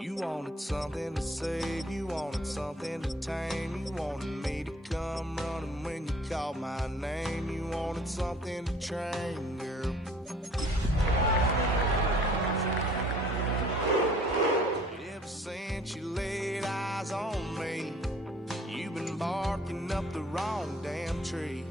You wanted something to save, you wanted something to tame, you wanted me to come running when you called my name, you wanted something to train, girl. Ever since you laid eyes on me, you've been barking up the wrong damn tree.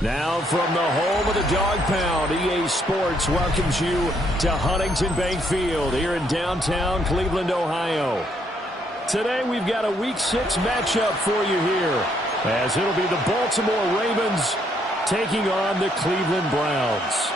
Now from the home of the Dog Pound, EA Sports welcomes you to Huntington Bank Field here in downtown Cleveland, Ohio. Today we've got a Week 6 matchup for you here, as it'll be the Baltimore Ravens taking on the Cleveland Browns.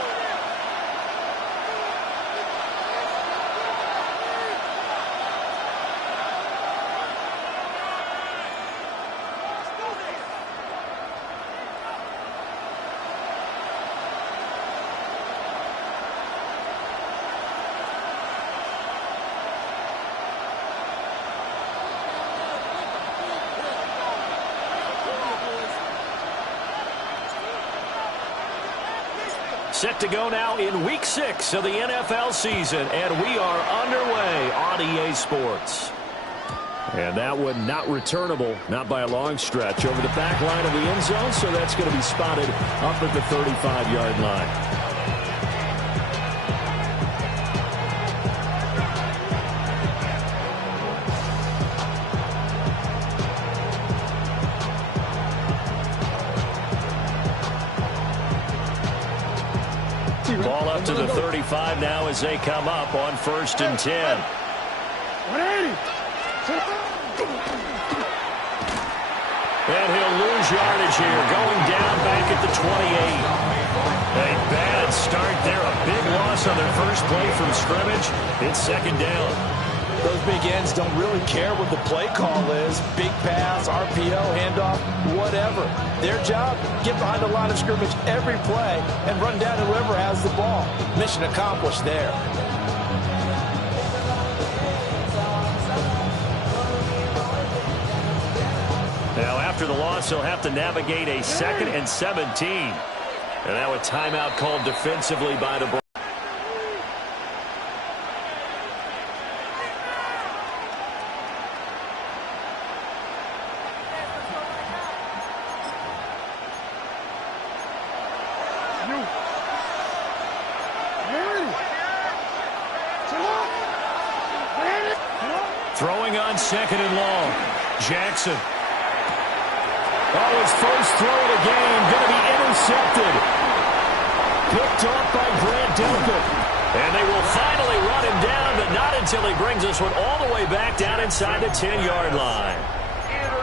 Set to go now in Week 6 of the NFL season, and we are underway on EA Sports. And that one not returnable, not by a long stretch, over the back line of the end zone, so that's going to be spotted up at the 35-yard line. Ball up to the 35 now as they come up on 1st and 10. And he'll lose yardage here, going down back at the 28. A bad start there, a big loss loss on their first play from scrimmage. It's second down. Those big ends don't really care what the play call is. Big pass, RPO, handoff, whatever. Their job, get behind the line of scrimmage every play and run down whoever has the ball. Mission accomplished there. Now, after the loss, he'll have to navigate a 2nd and 17. And now a timeout called defensively by the Browns. Throwing on 2nd and long. Jackson. Oh, his first throw of the game going to be intercepted. Picked off by Grant Delpit. And they will finally run him down, but not until he brings this one all the way back down inside the 10-yard line.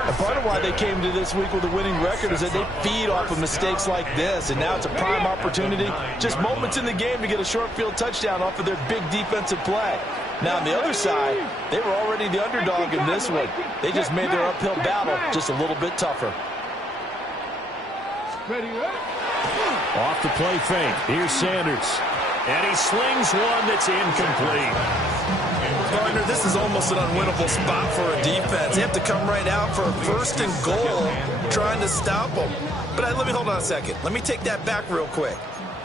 And part of why they came to this week with a winning record is that they feed off of mistakes like this, and now it's a prime opportunity, just moments in the game to get a short field touchdown off of their big defensive play. Now, on the other side, they were already the underdog in this one. They just made their uphill battle just a little bit tougher. Off the play fake. Here's Sanders. And he slings one that's incomplete. Partner, this is almost an unwinnable spot for a defense. They have to come right out for a 1st and goal trying to stop them. But let me hold on a second. Let me take that back real quick.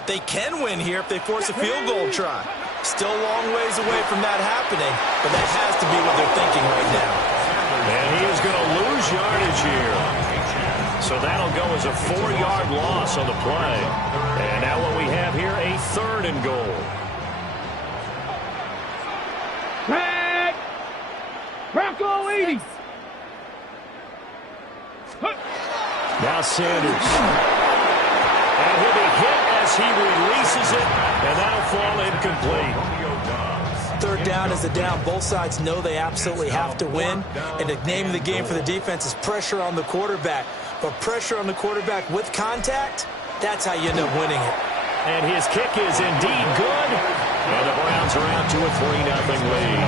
They can win here if they force a field goal try. Still a long ways away from that happening, but that has to be what they're thinking right now. And he is going to lose yardage here. So that'll go as a 4-yard loss on the play. And now what we have here, a 3rd and goal. Tag! Bronco 80! Now Sanders. And he'll be hit as he releases it, and that'll fall incomplete. 3rd down is the down. Both sides know they absolutely have to win. And the name of the game for the defense is pressure on the quarterback. But pressure on the quarterback with contact, that's how you end up winning it. And his kick is indeed good. And the Browns are out to a 3-0 lead.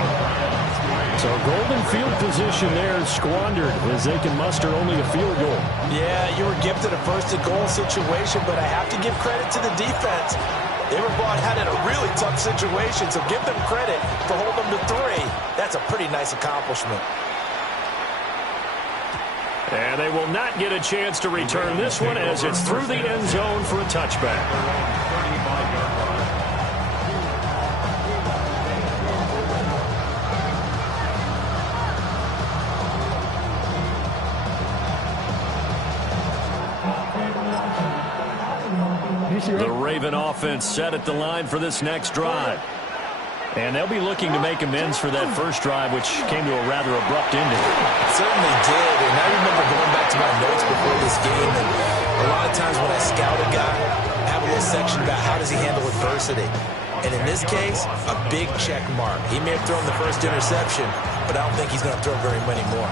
So golden field position there squandered as they can muster only a field goal. Yeah, you were gifted a 1st and goal situation, but I have to give credit to the defense. They were brought out in a really tough situation, so give them credit for holding them to 3. That's a pretty nice accomplishment. And they will not get a chance to return this one as it's through the end zone for a touchback. The Raven offense set at the line for this next drive. And they'll be looking to make amends for that first drive, which came to a rather abrupt ending. It certainly did. And I remember going back to my notes before this game, and a lot of times when I scout a guy, I have a little section about how does he handle adversity. And in this case, a big check mark. He may have thrown the first interception, but I don't think he's going to throw very many more.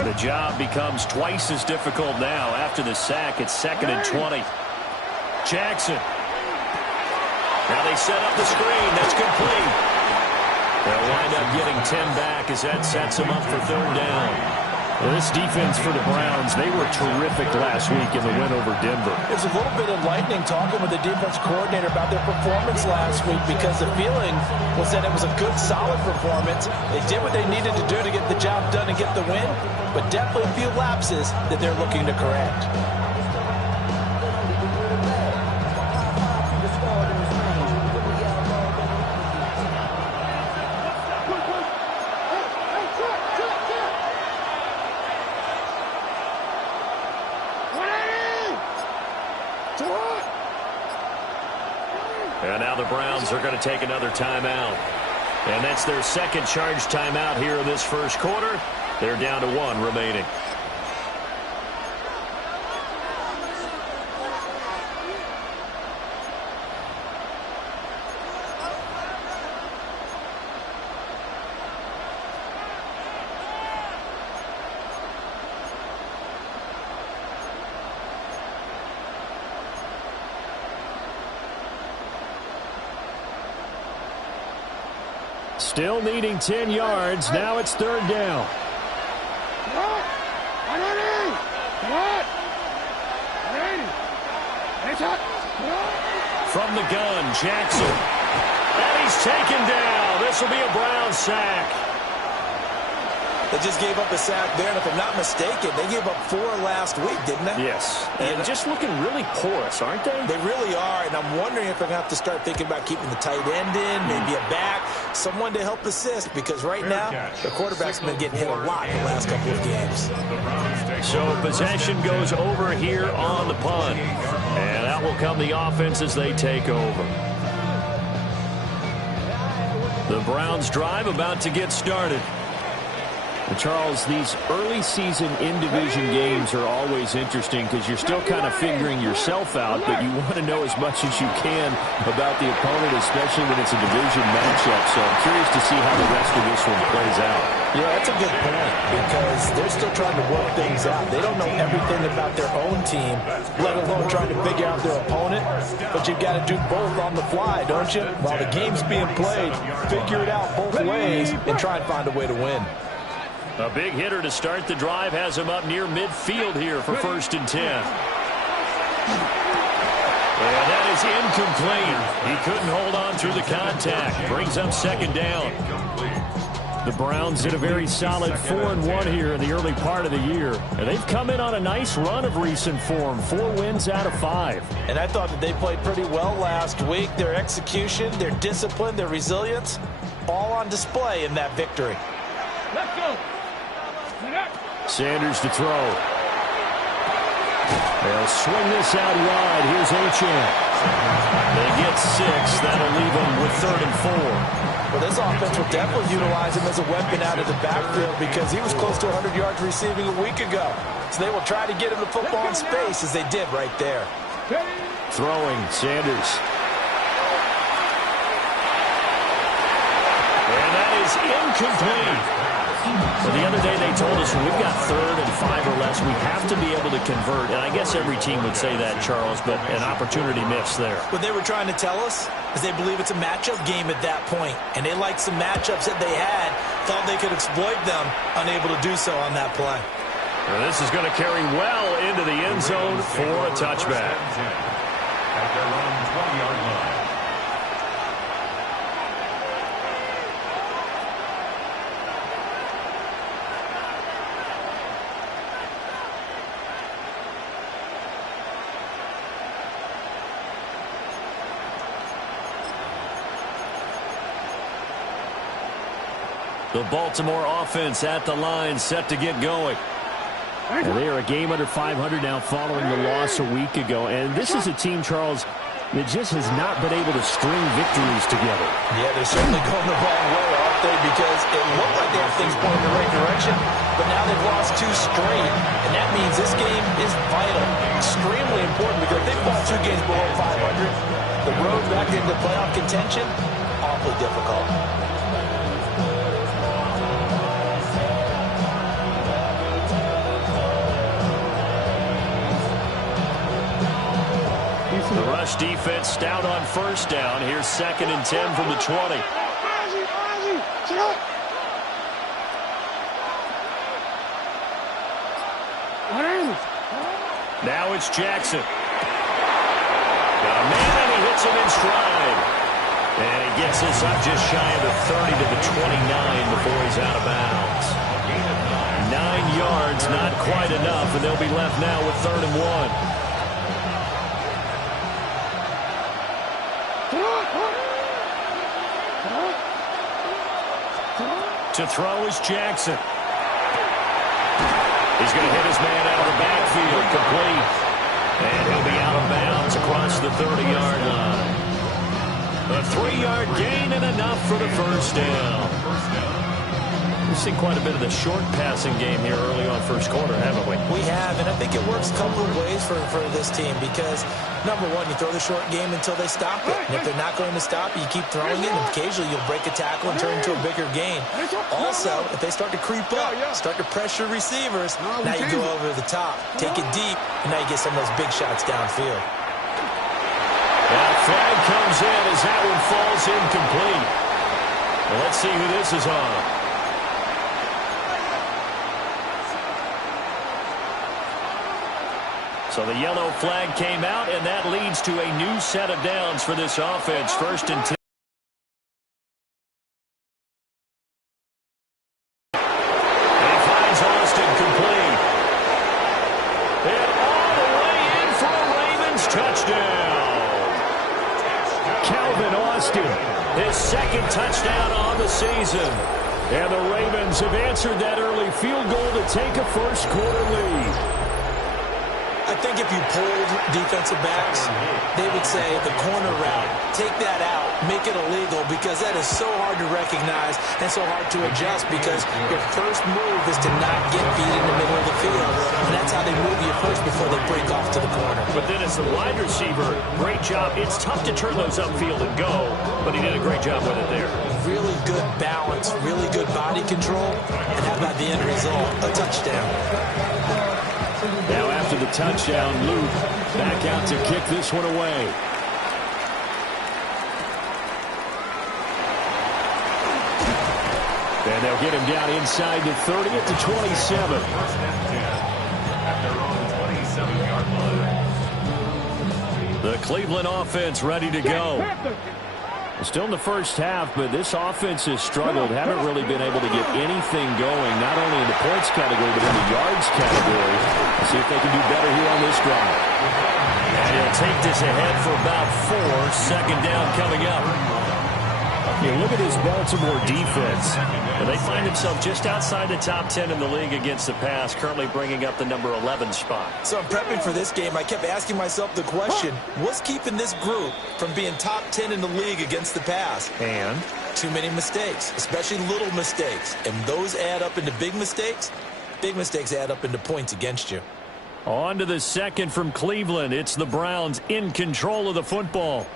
The job becomes twice as difficult now after the sack. It's 2nd and 20. Jackson. Now they set up the screen. That's complete. They'll wind up getting 10 back as that sets them up for 3rd down. Well, this defense for the Browns, they were terrific last week in the win over Denver. It's a little bit enlightening talking with the defense coordinator about their performance last week, because the feeling was that it was a good, solid performance. They did what they needed to do to get the job done and get the win, but definitely a few lapses that they're looking to correct. And now the Browns are going to take another timeout. And that's their second charge timeout here in this first quarter. They're down to 1 remaining. Still needing 10 yards. Now it's third down. From the gun, Jackson. And he's taken down. This will be a Brown sack. They just gave up a sack there, and if I'm not mistaken, they gave up 4 last week, didn't they? Yes. And just looking really porous, aren't they? They really are, and I'm wondering if they're going to have to start thinking about keeping the tight end in, maybe a back, someone to help assist, because right now, the quarterback's been getting hit a lot in the last couple of games. So possession goes over here on the punt, and out will come the offense as they take over. The Browns drive about to get started. Charles, these early season in-division games are always interesting because you're still kind of figuring yourself out, but you want to know as much as you can about the opponent, especially when it's a division matchup. So I'm curious to see how the rest of this one plays out. Yeah, that's a good point because they're still trying to work things out. They don't know everything about their own team, let alone trying to figure out their opponent. But you've got to do both on the fly, don't you? While the game's being played, figure it out both ways and try and find a way to win. A big hitter to start the drive has him up near midfield here for 1st and 10. And that is incomplete. He couldn't hold on through the contact. Brings up 2nd down. The Browns did a very solid 4-1 here in the early part of the year. And they've come in on a nice run of recent form. 4 wins out of 5. And I thought that they played pretty well last week. Their execution, their discipline, their resilience, all on display in that victory. Let's go. Sanders to throw. They'll swing this out wide. Here's Achane. They get 6. That'll leave them with 3rd and 4. Well, this offense will definitely utilize him as a weapon out of the backfield because he was close to 100 yards receiving a week ago. So they will try to get him the football in space as they did right there. Throwing, Sanders. And that is incomplete. Well, the other day they told us when we've got 3rd and 5 or less, we have to be able to convert. And I guess every team would say that, Charles, but an opportunity missed there. What they were trying to tell us is they believe it's a matchup game at that point, and they liked some matchups that they had, thought they could exploit them, unable to do so on that play. Well, this is going to carry well into the end zone for a touchback. At their own 20-yard line. The Baltimore offense at the line, set to get going. And they are a game under 500 now following the loss a week ago. And this is a team, Charles, that just has not been able to string victories together. Yeah, they're certainly going the wrong way, aren't they? Because it looked like they have things going in the right direction, but now they've lost 2 straight. And that means this game is vital, extremely important, because if they fall 2 games below 500, the road back into playoff contention, awfully difficult. The rush defense stout on 1st down. Here's 2nd and 10 from the 20. Now it's Jackson. Got a man, and he hits him in stride. And he gets us up just shy of the 30 to the 29 before he's out of bounds. 9 yards, not quite enough, and they'll be left now with 3rd and 1. To throw is Jackson. He's going to hit his man out of the backfield, complete. And he'll be out of bounds across the 30-yard line. A 3-yard gain and enough for the 1st down. We've seen quite a bit of the short passing game here early on 1st quarter, haven't we? We have, and I think it works a couple of ways for this team because, number one, you throw the short game until they stop it. And if they're not going to stop it, you keep throwing it, and occasionally you'll break a tackle and turn into a bigger gain. Also, if they start to creep up, start to pressure receivers, now you go over the top, take it deep, and now you get some of those big shots downfield. That flag comes in as that one falls incomplete. Well, let's see who this is on. So the yellow flag came out, and that leads to a new set of downs for this offense. 1st and 10. And he finds Austin complete. And all the way in for a Ravens touchdown. Calvin Austin, his 2nd touchdown on the season. And the Ravens have answered that early field goal to take a first-quarter lead. I think if you polled defensive backs, they would say the corner route, take that out, make it illegal, because that is so hard to recognize and so hard to adjust, because your first move is to not get beat in the middle of the field, and that's how they move you first before they break off to the corner. But then as the wide receiver, great job. It's tough to turn those upfield and go, but he did a great job with it there. Really good balance, really good body control, and how about the end result? A touchdown. Now after the touchdown, Luke back out to kick this one away. And they'll get him down inside the 30 at the 27. 1st and 10 at their own 27-yard line. The Cleveland offense ready to go. Still in the first half, but this offense has struggled. Haven't really been able to get anything going, not only in the points category, but in the yards category. Let's see if they can do better here on this drive. And he'll take this ahead for about 4. 2nd down coming up. You look at this Baltimore defense. And they find themselves just outside the top 10 in the league against the pass, currently bringing up the number 11 spot. So I'm prepping for this game. I kept asking myself the question, what's keeping this group from being top 10 in the league against the pass? And Too many mistakes, especially little mistakes. And those add up into big mistakes. Big mistakes add up into points against you. on to the 2nd from Cleveland. It's the Browns in control of the football,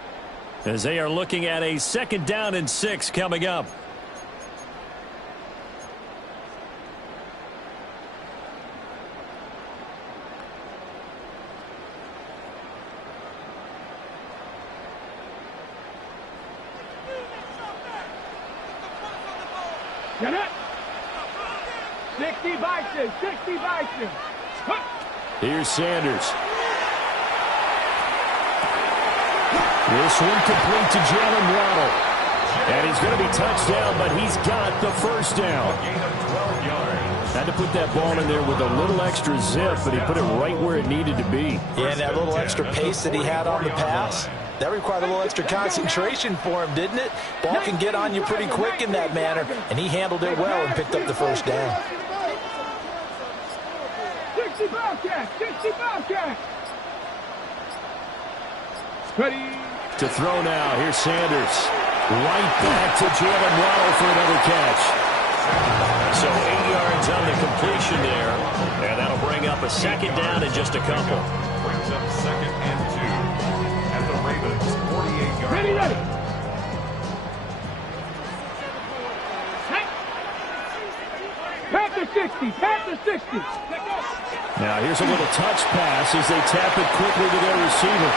as they are looking at a 2nd down and 6 coming up. Get it. 60 Bison, 60 Bison. Here's Sanders. This one complete to Jalen Waddle. And he's going to be touchdown, but he's got the first down. Gain of 12 yards. Had to put that ball in there with a little extra zip, but he put it right where it needed to be. Yeah, and that little extra pace that he had on the pass, that required a little extra concentration for him, didn't it? Ball can get on you pretty quick in that manner, and he handled it well and picked up the first down. 60 Bobcats, 60 Bobcats. Ready. To throw now. Here's Sanders. Right back to Jalen Waddle for another catch. So 8 yards on the completion there. And that'll bring up a 2nd down and just a couple. Brings up 2nd and 2 at the Ravens 48-yard Ready, line. ready. Panther 60, Panther 60. Now here's a little touch pass as they tap it quickly to their receiver.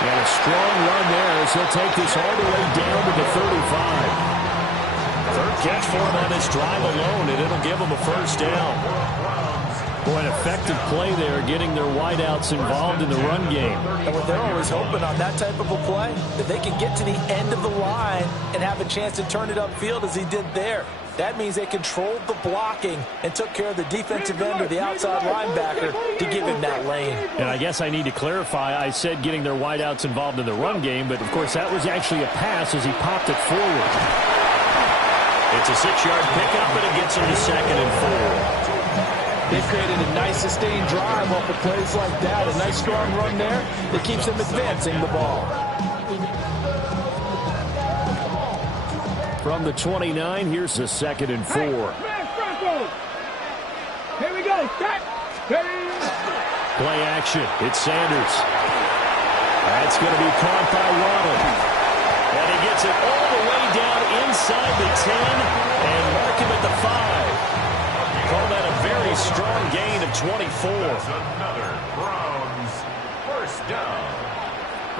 And a strong run there as he'll take this all the way down to the 35. 3rd catch for him on this drive alone, and it'll give him a first down. Boy, an effective play there, getting their wideouts involved in the run game. And what they're always hoping on that type of a play, that they can get to the end of the line and have a chance to turn it upfield as he did there. That means they controlled the blocking and took care of the defensive end or the outside linebacker to give him that lane. And I guess I need to clarify, I said getting their wideouts involved in the run game, but of course that was actually a pass as he popped it forward. It's a 6-yard pickup, and it gets him to 2nd and 4. They've created a nice sustained drive off of plays like that. A nice strong run there that keeps them advancing the ball. From the 29, here's the 2nd and 4. Smash Broncos. Here we go. Set. Ready. Play action. It's Sanders. That's going to be caught by Waddle. And he gets it all the way down inside the 10 and mark him at the 5. Call that a very strong gain of 24. That's another Browns first down.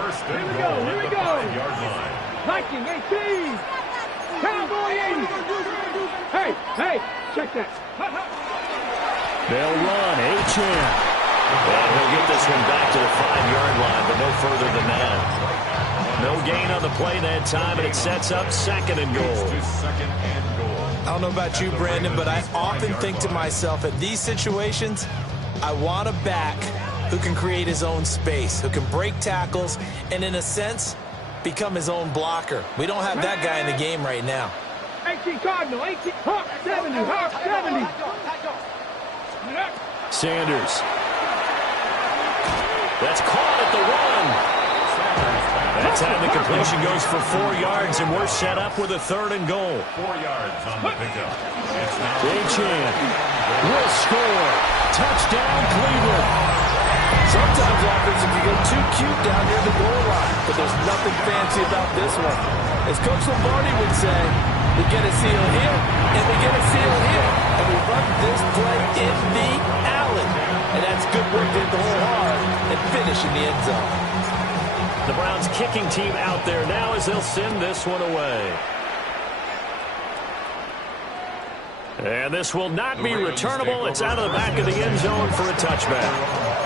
First and Here we go, goal here at we the go. 5-yard line. Viking 18. Cowboy 80. Hey, check that. They'll run. Achane. And he'll get this one back to the 5-yard line, but no further than that. No gain on the play that time, and it sets up 2nd and goal. I don't know about you, Brandon, but I often think to myself, at these situations, I want a back who can create his own space, who can break tackles, and in a sense, become his own blocker. We don't have that guy in the game right now. 18 Cardinal, 18, Hawk 70, Hawk 70. Sanders. That's caught at the 1. That time the completion goes for 4 yards, and we're set up with a 3rd and goal. 4 yards on the pickup. Achane will score. Touchdown, Cleveland. Sometimes offense can get too cute down near the goal line, but there's nothing fancy about this one. As Coach Lombardi would say, we get a seal here, and we get a seal here, and we run this play in the alley. And that's good work to hit the hole hard and finish in the end zone. The Browns kicking team out there now as they'll send this one away. And this will not be returnable. It's out of the back of the end zone for a touchback.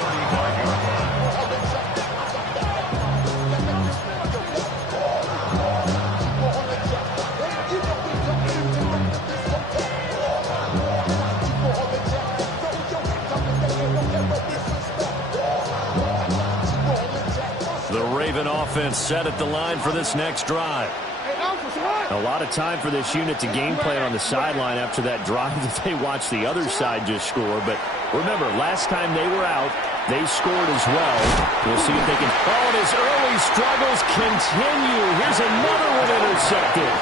The Raven offense set at the line for this next drive. A lot of time for this unit to game plan on the sideline after that drive that they watched the other side just score. But remember, last time they were out, they scored as well. We'll see if they can. Oh, and his early struggles continue. Here's another one intercepted.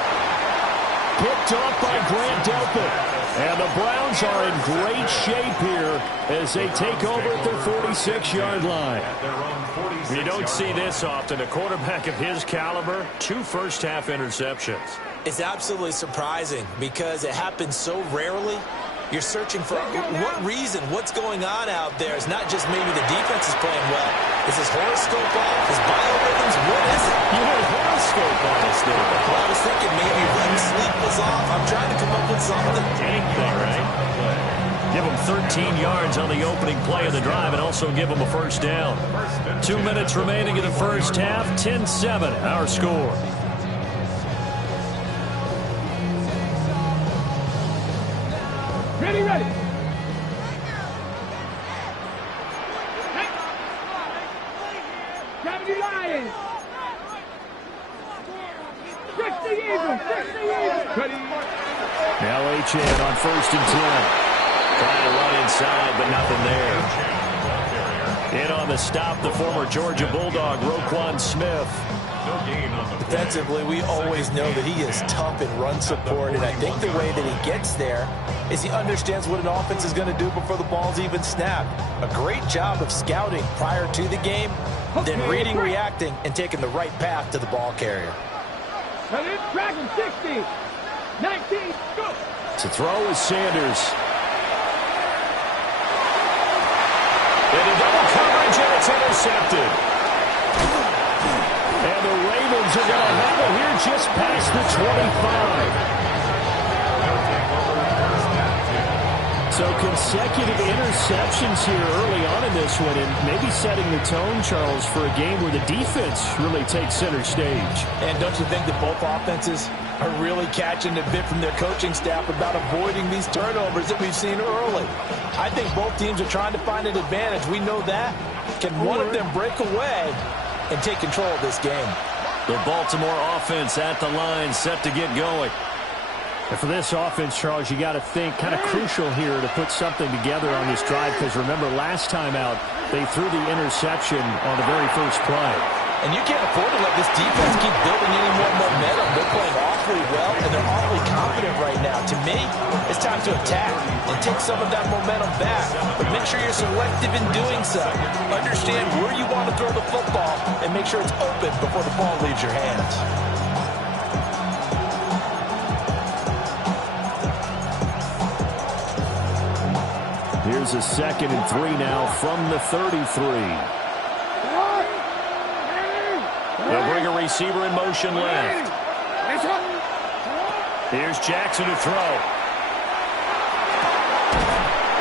Picked off by Grant Delpit. And the Browns are in great shape here as they take over at their 46-yard line. You don't see this often. A quarterback of his caliber, 2 first-half interceptions. It's absolutely surprising because it happens so rarely. You're searching for what reason, what's going on out there. It's not just maybe the defense is playing well. Is his horoscope off? His biorhythms? What is it? You had a horoscope on us there. Well, I was thinking maybe REM sleep was off. I'm trying to come up with something. Anything, right? Give them 13 yards on the opening play of the drive and also give them a first down. 2 minutes remaining in the first half. 10-7, our score. Ready. Gravity Lions. 60 Eagles. Ready. Now Achane on 1st and 10. Trying to run inside, but nothing there. In on the stop, the former Georgia Bulldog, Roquan Smith. Defensively, we always know that he is tough in run support, and I think the way that he gets there is he understands what an offense is going to do before the ball's even snapped. A great job of scouting prior to the game, then reading, reacting, and taking the right path to the ball carrier. Dragon 60. 19. Go. To throw is Sanders. Into double coverage, and it's intercepted. And the Ravens are going to have it here just past the 25. So consecutive interceptions here early on in this one, and maybe setting the tone, Charles, for a game where the defense really takes center stage. And don't you think that both offenses are really catching the bit from their coaching staff about avoiding these turnovers that we've seen early? I think both teams are trying to find an advantage. We know that. Can one of them break away and take control of this game? The Baltimore offense at the line, set to get going. And for this offense, Charles, you got to think kind of crucial here to put something together on this drive, because remember, last time out, they threw the interception on the very first play. And you can't afford to let this defense keep building any more momentum. They're playing awfully well, and they're awfully confident right now. To me, it's time to attack and take some of that momentum back. But make sure you're selective in doing so. Understand where you want to throw the football, and make sure it's open before the ball leaves your hands. Here's a 2nd and 3 now from the 33. They'll bring a receiver in motion left. Here's Jackson to throw.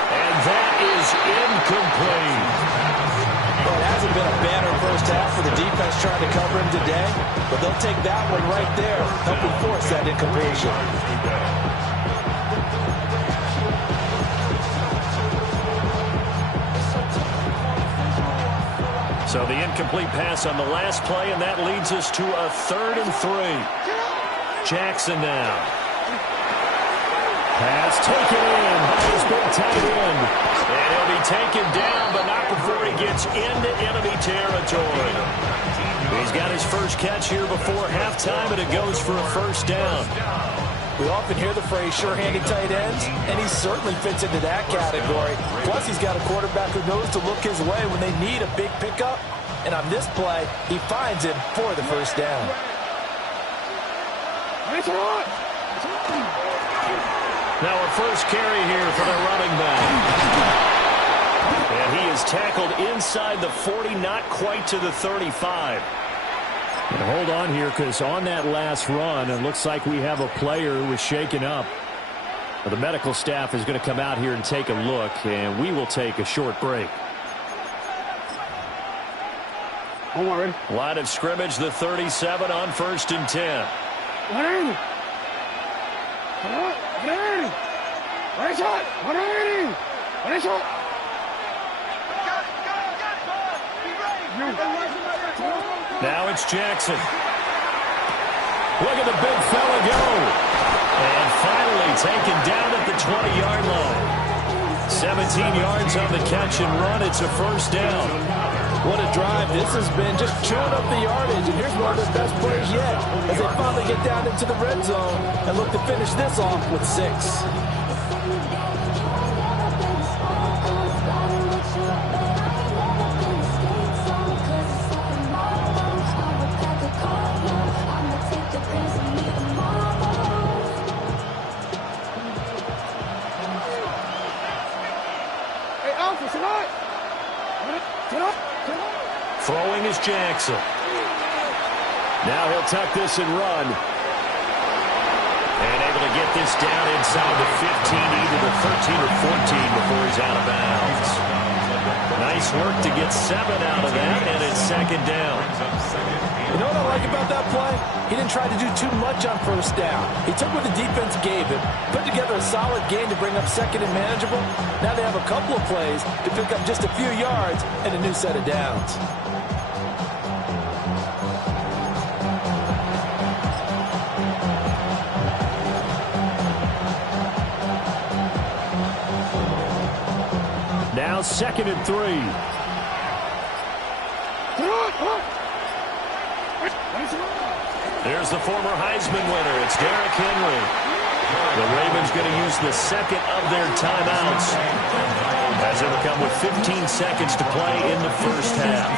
And that is incomplete. Well, it hasn't been a banner first half for the defense trying to cover him today, but they'll take that one right there, helping force that incompletion. So the incomplete pass on the last play, and that leads us to a 3rd and 3. Jackson now. Pass taken in by his big tight end. And he'll be taken down, but not before he gets into enemy territory. He's got his first catch here before halftime, and it goes for a first down. We often hear the phrase sure-handed tight ends, and he certainly fits into that category. Plus, he's got a quarterback who knows to look his way when they need a big pickup. And on this play, he finds him for the first down. Now a first carry here for the running back. And he is tackled inside the 40, not quite to the 35. And hold on here, because on that last run, it looks like we have a player who was shaken up. Well, the medical staff is going to come out here and take a look, and we will take a short break. Line of scrimmage, the 37 on 1st and 10. Now it's Jackson. Look at the big fella go. And finally taken down at the 20-yard line. 17 yards on the catch and run. It's a first down. What a drive. This has been just chewing up the yardage. And here's one of their best plays yet as they finally get down into the red zone and look to finish this off with 6. Throwing is Jackson. Now he'll tuck this and run. And able to get this down inside the 15, either the 13 or 14 before he's out of bounds. Nice work to get 7 out of that, and it's second down. You know what I like about that play? He didn't try to do too much on first down. He took what the defense gave him, put together a solid game to bring up second and manageable. Now they have a couple of plays to pick up just a few yards and a new set of downs. Now 2nd and 3. There's the former Heisman winner. It's Derrick Henry. The Ravens going to use the second of their timeouts as they will come with 15 seconds to play in the first half.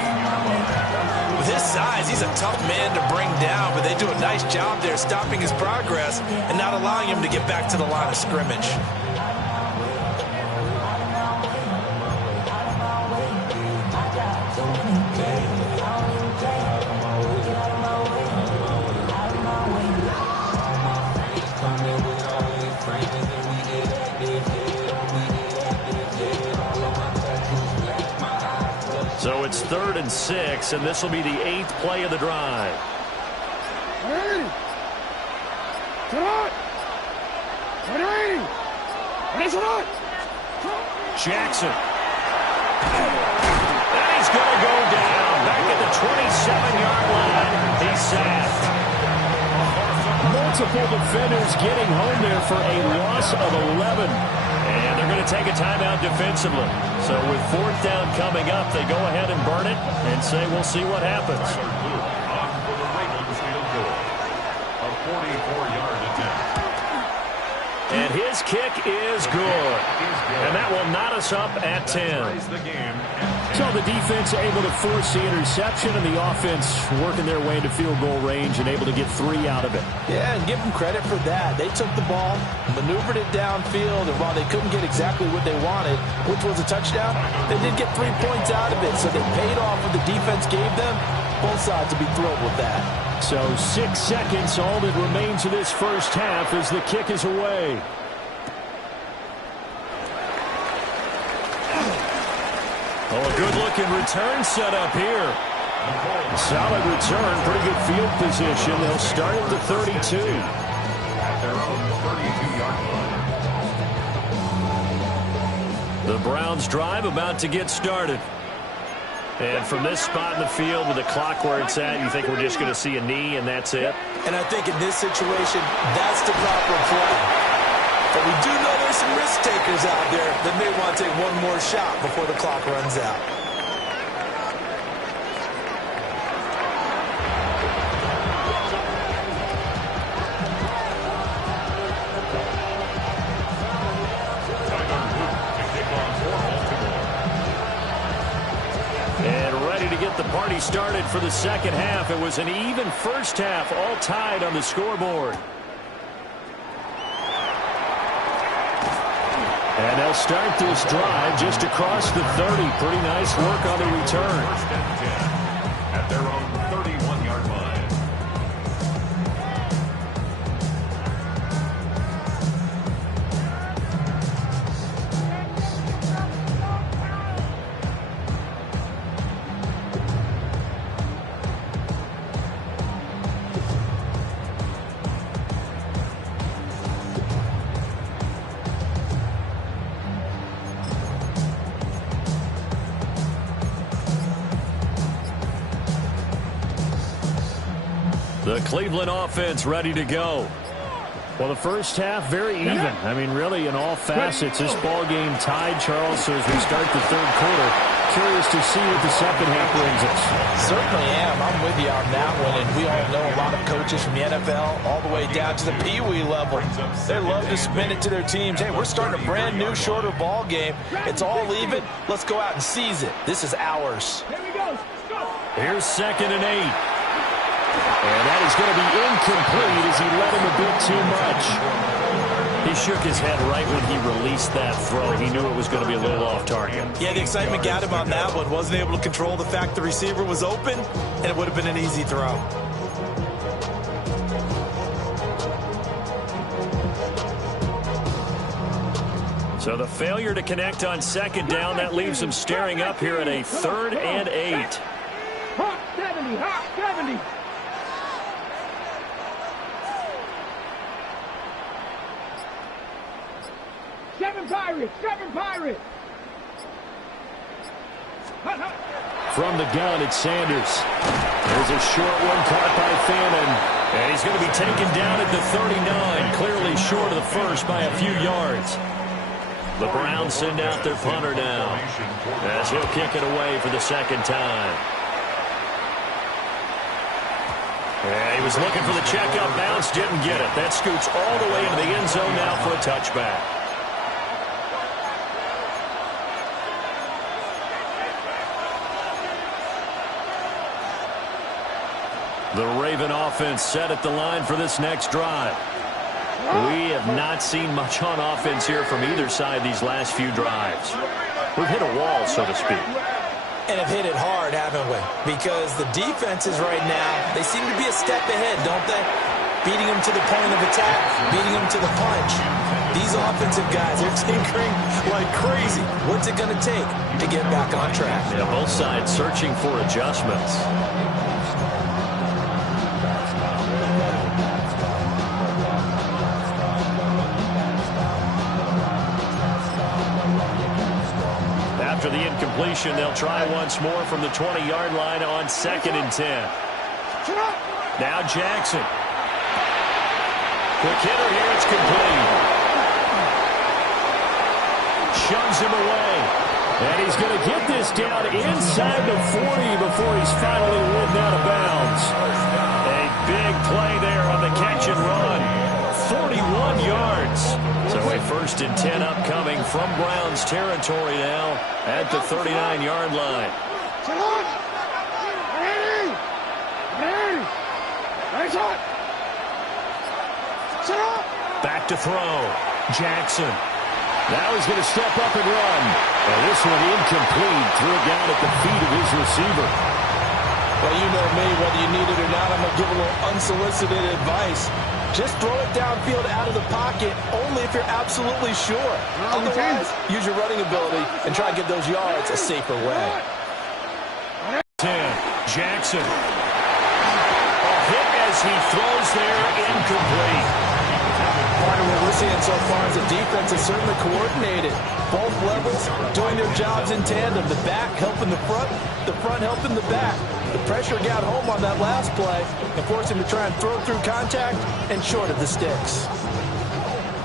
With his size, he's a tough man to bring down, but they do a nice job there stopping his progress and not allowing him to get back to the line of scrimmage. So it's 3rd and 6, and this will be the 8th play of the drive. Jackson. And he's going to go down. Back at the 27-yard line. He's sacked. Multiple defenders getting home there for a loss of 11. And they're going to take a timeout defensively. So with 4th down coming up, they go ahead and burn it and say we'll see what happens. On for the Ravens field goal. A 44-yard attempt. And his kick is good. And that will knot us up at 10. So the defense able to force the interception, and the offense working their way into field goal range and able to get 3 out of it. Yeah, and give them credit for that. They took the ball, maneuvered it downfield, and while they couldn't get exactly what they wanted, which was a touchdown, they did get 3 points out of it. So they paid off what the defense gave them. Both sides will be thrilled with that. So 6 seconds, all that remains of this first half as the kick is away. Oh, a good-looking return set up here. Solid return, pretty good field position. They'll start at the 32. At their own 32-yard line. The Browns drive about to get started. And from this spot in the field with the clock where it's at, you think we're just going to see a knee and that's it? And I think in this situation, that's the proper play. But we do know there's some risk takers out there that may want to take one more shot before the clock runs out. The party started for the second half. It was an even first half, all tied on the scoreboard. And they'll start this drive just across the 30. Pretty nice work on the return. First and 10 at their own 31-yard line. The Cleveland offense ready to go. Well, the first half, very even. I mean, really, in all facets, this ball game tied, Charles. So as we start the third quarter, curious to see what the second half brings us. Certainly am. I'm with you on that one. And we all know a lot of coaches from the NFL all the way down to the Pee-wee level. They love to spin it to their teams. Hey, we're starting a brand new, shorter ball game. It's all even. Let's go out and seize it. This is ours. Here we go. Let's go. Here's 2nd and 8. And that is going to be incomplete as he led him a bit too much. He shook his head right when he released that throw. He knew it was going to be a little off target. Yeah, the excitement got him on that one. Wasn't able to control the fact the receiver was open, and it would have been an easy throw. So the failure to connect on 2nd down, that leaves him staring up here at a 3rd and 8. Hawk 70, Hawk 70. Seven Pirates. From the gun, it's Sanders. There's a short one caught by Fannin. And he's going to be taken down at the 39, clearly short of the first by a few yards. The Browns send out their punter now as he'll kick it away for the second time. And he was looking for the checkup bounce, didn't get it. That scoots all the way into the end zone now for a touchback. The Raven offense set at the line for this next drive. We have not seen much on offense here from either side these last few drives. We've hit a wall, so to speak. And have hit it hard, haven't we? Because the defenses right now, they seem to be a step ahead, don't they? Beating them to the point of attack, beating them to the punch. These offensive guys, they're tinkering like crazy. What's it going to take to get back on track? Yeah, both sides searching for adjustments. After the incompletion, they'll try once more from the 20-yard line on 2nd and 10. Now Jackson. Quick hitter here, it's complete. Shoves him away. And he's going to get this down inside the 40 before he's finally ridden out of bounds. A big play there on the catch and run. 41 yards. So a 1st and 10 upcoming from Browns territory now at the 39-yard line. Back to throw. Jackson. Now he's going to step up and run. And this one incomplete. Threw it down at the feet of his receiver. Well, you know me, whether you need it or not, I'm going to give a little unsolicited advice. Just throw it downfield out of the pocket, only if you're absolutely sure. Otherwise, use your running ability and try to get those yards a safer way. 10, Jackson. A hit as he throws there, incomplete. Part of what we're seeing so far is the defense is certainly coordinated. Both levels doing their jobs in tandem. The back helping the front helping the back. The pressure got home on that last play and forced him to try and throw through contact and short of the sticks.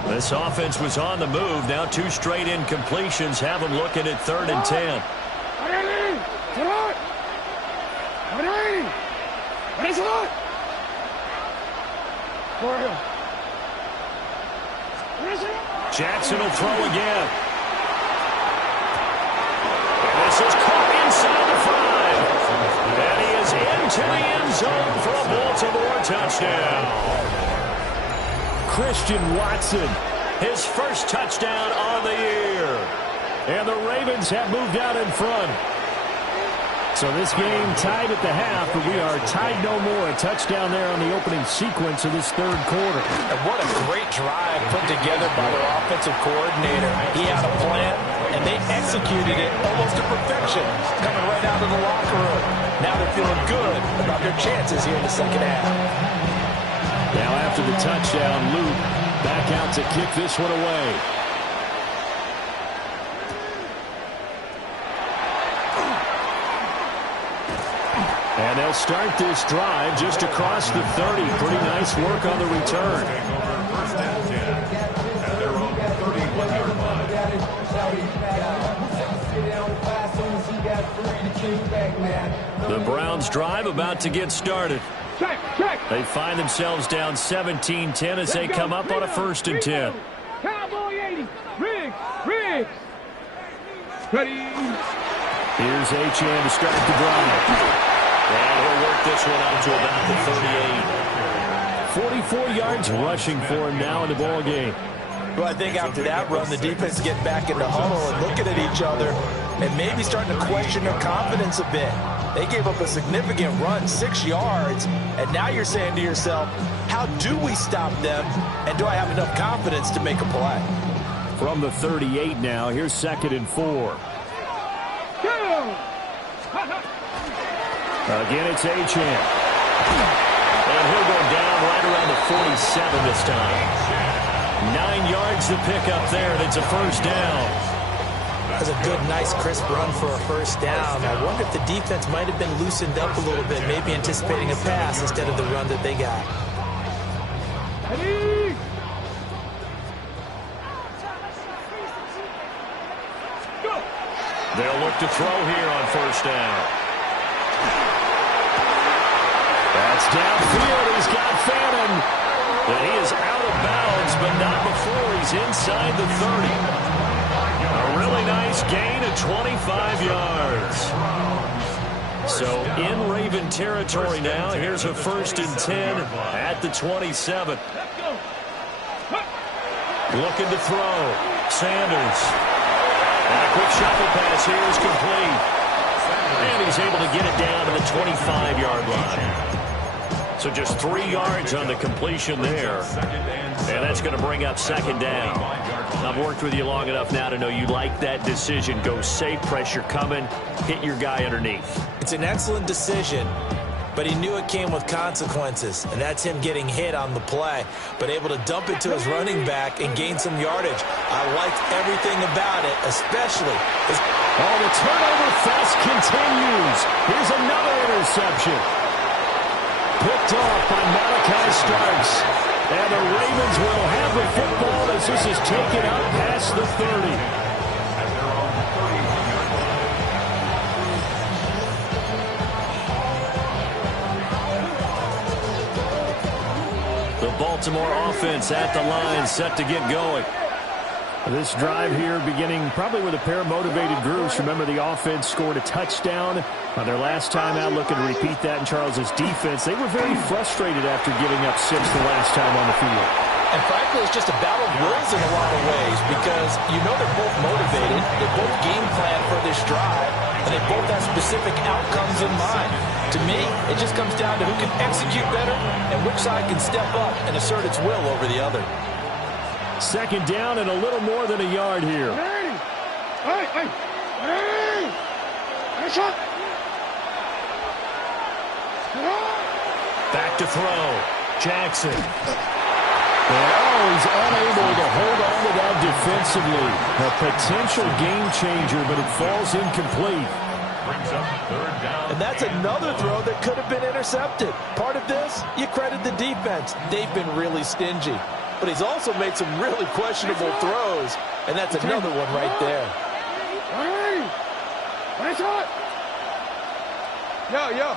This offense was on the move. Now 2 straight incompletions have them looking at 3rd and 10. Jackson will throw again. And this is caught inside the 5. And he is into the end zone for a Baltimore touchdown. Christian Watson, his first touchdown on the year. And the Ravens have moved out in front. So this game tied at the half, but we are tied no more. A touchdown there on the opening sequence of this 3rd quarter. And what a great drive put together by their offensive coordinator. He had a plan, and they executed it almost to perfection, coming right out of the locker room. Now they're feeling good about their chances here in the second half. Now after the touchdown, Luke back out to kick this one away. And they'll start this drive just across the 30. Pretty nice work on the return. First and 10 at their own 31-yard line. The Browns drive about to get started. They find themselves down 17-10 as they come up on a 1st and 10. Cowboy 80. Riggs. Ready. Here's Achane to start the drive. And he'll work this one out to about the 38. 44 yards rushing for him now in the ball game. Well, I think after that run, the defense get back in the huddle and looking at each other and maybe starting to question their confidence a bit. They gave up a significant run, 6 yards, and now you're saying to yourself, how do we stop them, and do I have enough confidence to make a play? From the 38 now, here's 2nd and 4. Again, it's Achane. And he'll go down right around the 47 this time. 9 yards to pick up there, and it's a 1st down. That was a good, nice, crisp run for a 1st down. I wonder if the defense might have been loosened up a little bit, maybe anticipating a pass instead of the run that they got. They'll look to throw here on 1st down. That's downfield. He's got Fannin. And he is out of bounds, but not before he's inside the 30. A really nice gain of 25 yards. So in Raven territory now. Here's a 1st and 10 at the 27. Looking to throw. Sanders. And a quick shuffle pass here is complete. And he's able to get it down to the 25-yard line. So just 3 yards on the completion there. And that's going to bring up 2nd down. I've worked with you long enough now to know you like that decision. Go safe, pressure coming, hit your guy underneath. It's an excellent decision, but he knew it came with consequences, and that's him getting hit on the play, but able to dump it to his running back and gain some yardage. I liked everything about it, especially his... Oh, the turnover fest continues. Here's another interception. Picked off by Malachi Starks. And the Ravens will have the football as this is taken out past the 30. The Baltimore offense at the line, set to get going. This drive here beginning probably with a pair of motivated groups. Remember, the offense scored a touchdown on their last time out. Looking to repeat that in Charles's defense. They were very frustrated after giving up 6 the last time on the field. And frankly, it's just a battle of wills in a lot of ways because you know they're both motivated. They both game plan for this drive. and they both have specific outcomes in mind. To me, it just comes down to who can execute better and which side can step up and assert its will over the other. Second down and a little more than a yard here. Back to throw. Jackson. And, he's unable to hold on to that defensively. A potential game changer, but it falls incomplete. Brings up third down. And that's another throw that could have been intercepted. Part of this, you credit the defense. They've been really stingy. But he's also made some really questionable throws, and that's another one right there. Yo.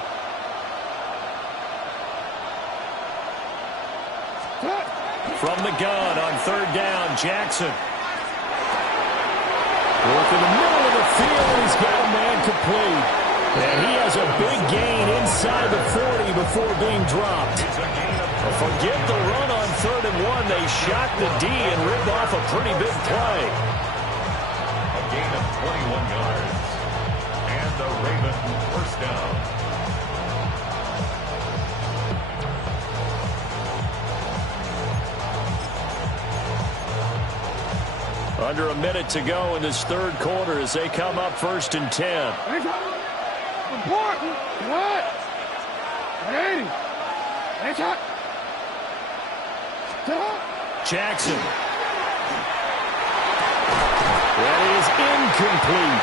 From the gun on third down, Jackson. Work in the middle of the field, and he's got a man complete. And he has a big gain inside the 40 before being dropped. Forget the run on 3rd and 1. They shot the D and ripped off a pretty big play. A gain of 21 yards. And the Ravens first down. Under a minute to go in this third quarter as they come up 1st and 10. Important. What? Ready. Jackson. That is incomplete.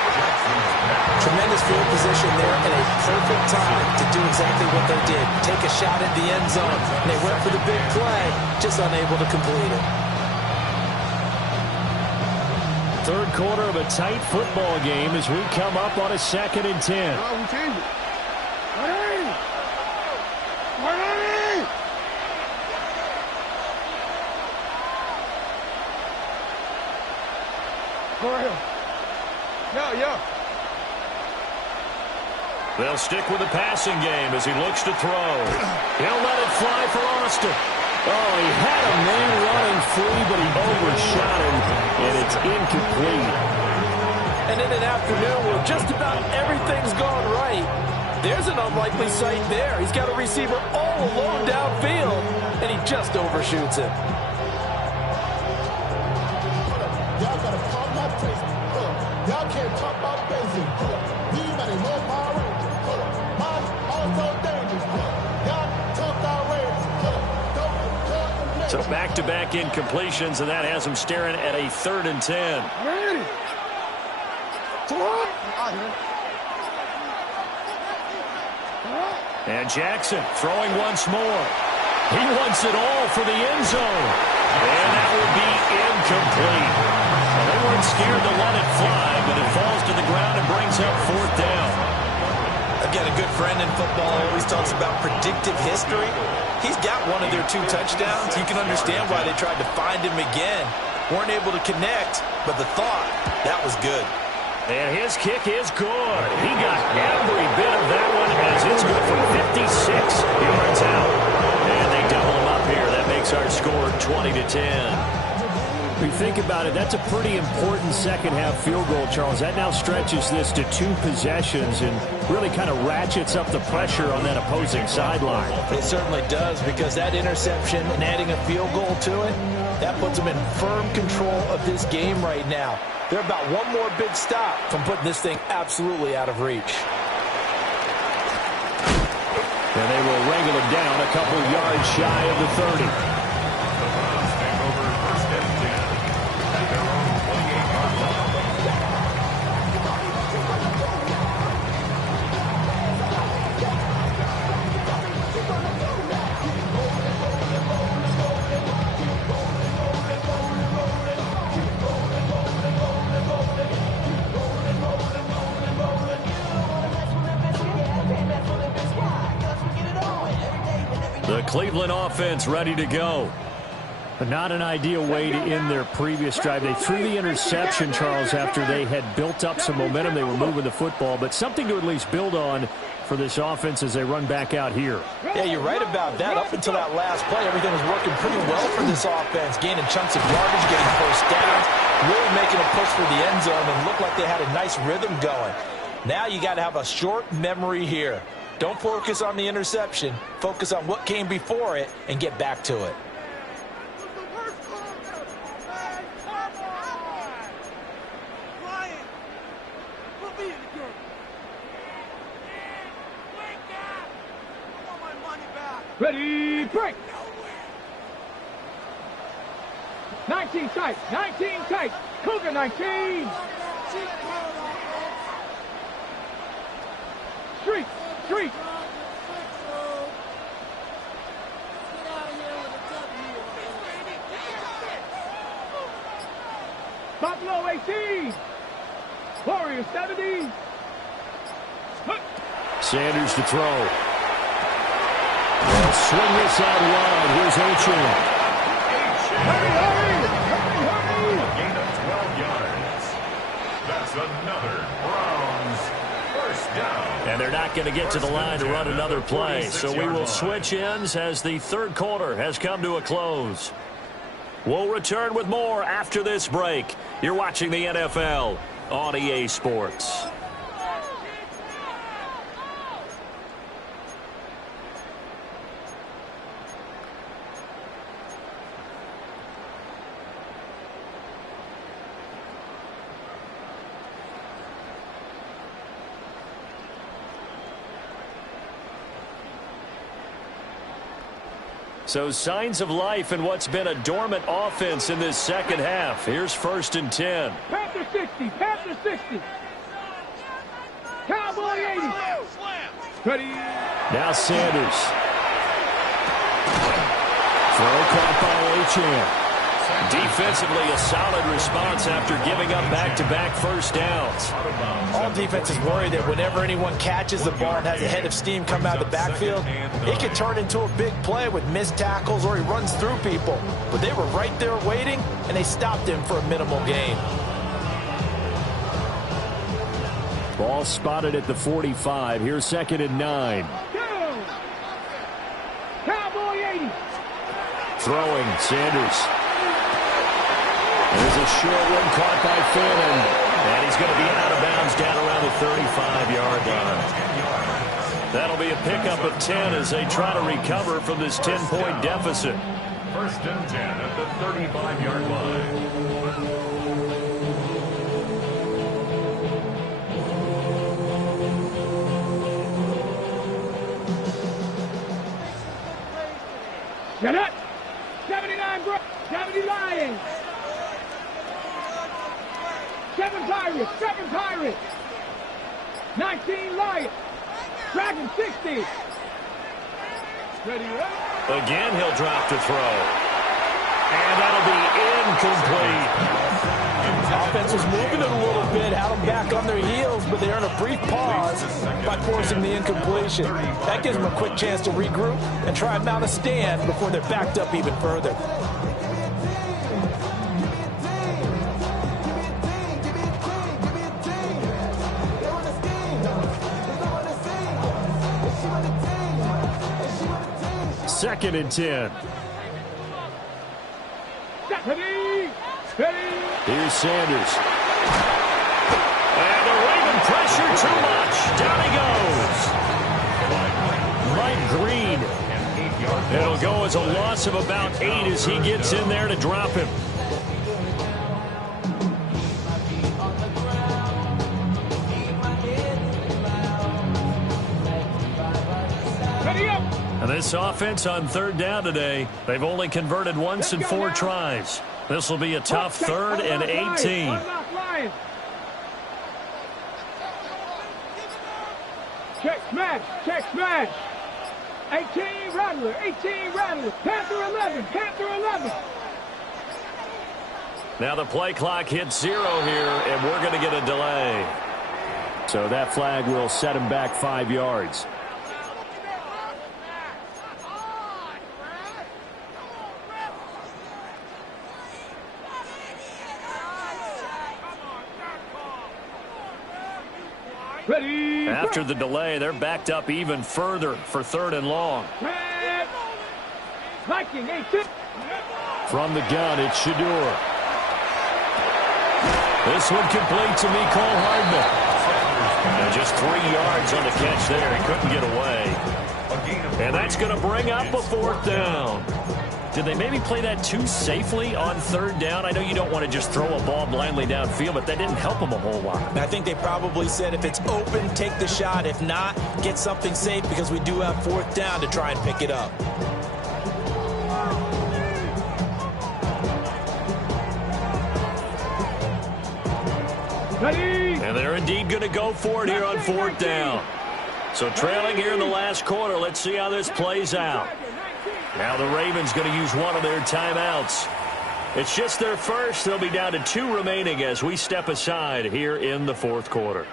Tremendous field position there and a perfect time to do exactly what they did. Take a shot at the end zone. And they went for the big play, just unable to complete it. Third quarter of a tight football game as we come up on a 2nd and 10. We change it. Go ahead. Yo. They'll stick with the passing game as he looks to throw. He'll let it fly for Austin. Oh, he had a man running free, but he overshot him, and it's incomplete. And in an afternoon where just about everything's gone right, there's an unlikely sight there. He's got a receiver all alone downfield, and he just overshoots him. Y'all got to calm that pace. Y'all can't talk about basic. These are the low power rangers. Mine also dangerous. Y'all talk outrageous. So back-to-back incompletions, and that has him staring at a 3rd and 10. Ready. And Jackson throwing once more. He wants it all for the end zone. And that would be incomplete. Well, they weren't scared to let it fly, but it falls to the ground and brings up 4th down. Again, a good friend in football always talks about predictive history. He's got one of their 2 touchdowns. You can understand why they tried to find him again. Weren't able to connect, but the thought, that was good. And his kick is good. He got every bit of that one as it's good for 56 yards out. And they double him up here. That makes our score 20-10. If you think about it, that's a pretty important second-half field goal, Charles. That now stretches this to 2 possessions and really kind of ratchets up the pressure on that opposing sideline. It certainly does, because that interception and adding a field goal to it, that puts them in firm control of this game right now. They're about one more big stop from putting this thing absolutely out of reach. And they will wrangle him down a couple yards shy of the 30. The Cleveland offense ready to go. But not an ideal way to end their previous drive. They threw the interception, Charles, after they had built up some momentum. They were moving the football, but something to at least build on for this offense as they run back out here. Yeah, you're right about that. Up until that last play, everything was working pretty well for this offense. Gaining chunks of yardage, getting first downs, really making a push for the end zone, and looked like they had a nice rhythm going. Now you got to have a short memory here. Don't focus on the interception. Focus on what came before it and get back to it. Ready, break. 19 tight, 19 tight. Cougar 19. Street, street. Buffalo 18. Warriors 70. Sanders to throw. They'll swing this out wide. Here's Achane. Hurry, hurry, hurry, hurry. A gain of 12 yards. That's another Browns first down. And they're not going to get to the line to run another play. So we will switch ends as the third quarter has come to a close. We'll return with more after this break. You're watching the NFL on EA Sports. So signs of life in what's been a dormant offense in this second half. Here's 1st and 10. Panther 60, Panther 60. Cowboy 80. Ready. Now Sanders. Throw caught by Achane. Defensively, a solid response after giving up back-to-back first downs. All defenses worry that whenever anyone catches the ball and has a head of steam come out of the backfield, it can turn into a big play with missed tackles or he runs through people. But they were right there waiting, and they stopped him for a minimal gain. Ball spotted at the 45. Here's 2nd and 9. Cowboy 80. Throwing, Sanders. There's a short one caught by Fannin. And he's going to be out of bounds down around the 35-yard line. That'll be a pickup of 10 as they try to recover from this 10-point deficit. 1st and 10 at the 35-yard line. Get it. 79 Bro. 70 Lions. 7 Pirates. 7 Pirates. 19 Lions. Dragon 60. Ready, up. Again, he'll drop to throw. And that'll be incomplete. Offense was moving it a little bit, had them back on their heels, but they earned a brief pause by forcing the incompletion. That gives them a quick chance to regroup and try and mount a stand before they're backed up even further. Second and 10. Ready. Ready. Here's Sanders. And the Raven pressure too much. Down he goes. Mike Green. It'll go as a loss of about 8 as he gets in there to drop him. Ready up. And this offense on 3rd down today, they've only converted once in 4 tries. This will be a tough 3rd and 18. Check smash, check smash. 18 Rattler, 18 Rattler. Panther 11, Panther 11. Now the play clock hits 0 here, and we're going to get a delay. So that flag will set him back 5 yards. Ready. After the delay, they're backed up even further for 3rd and long. Viking, 18. From the gun, it's Shedeur. This one complete to Mecole Hardman. And just 3 yards on the catch there. He couldn't get away. And that's going to bring up a 4th down. Did they maybe play that too safely on 3rd down? I know you don't want to just throw a ball blindly downfield, but that didn't help them a whole lot. I think they probably said if it's open, take the shot. If not, get something safe because we do have 4th down to try and pick it up. Ready? And they're indeed going to go for it here on 4th down. So trailing here in the last quarter. Let's see how this plays out. Now the Ravens going to use one of their timeouts. It's just their first. They'll be down to 2 remaining as we step aside here in the 4th quarter.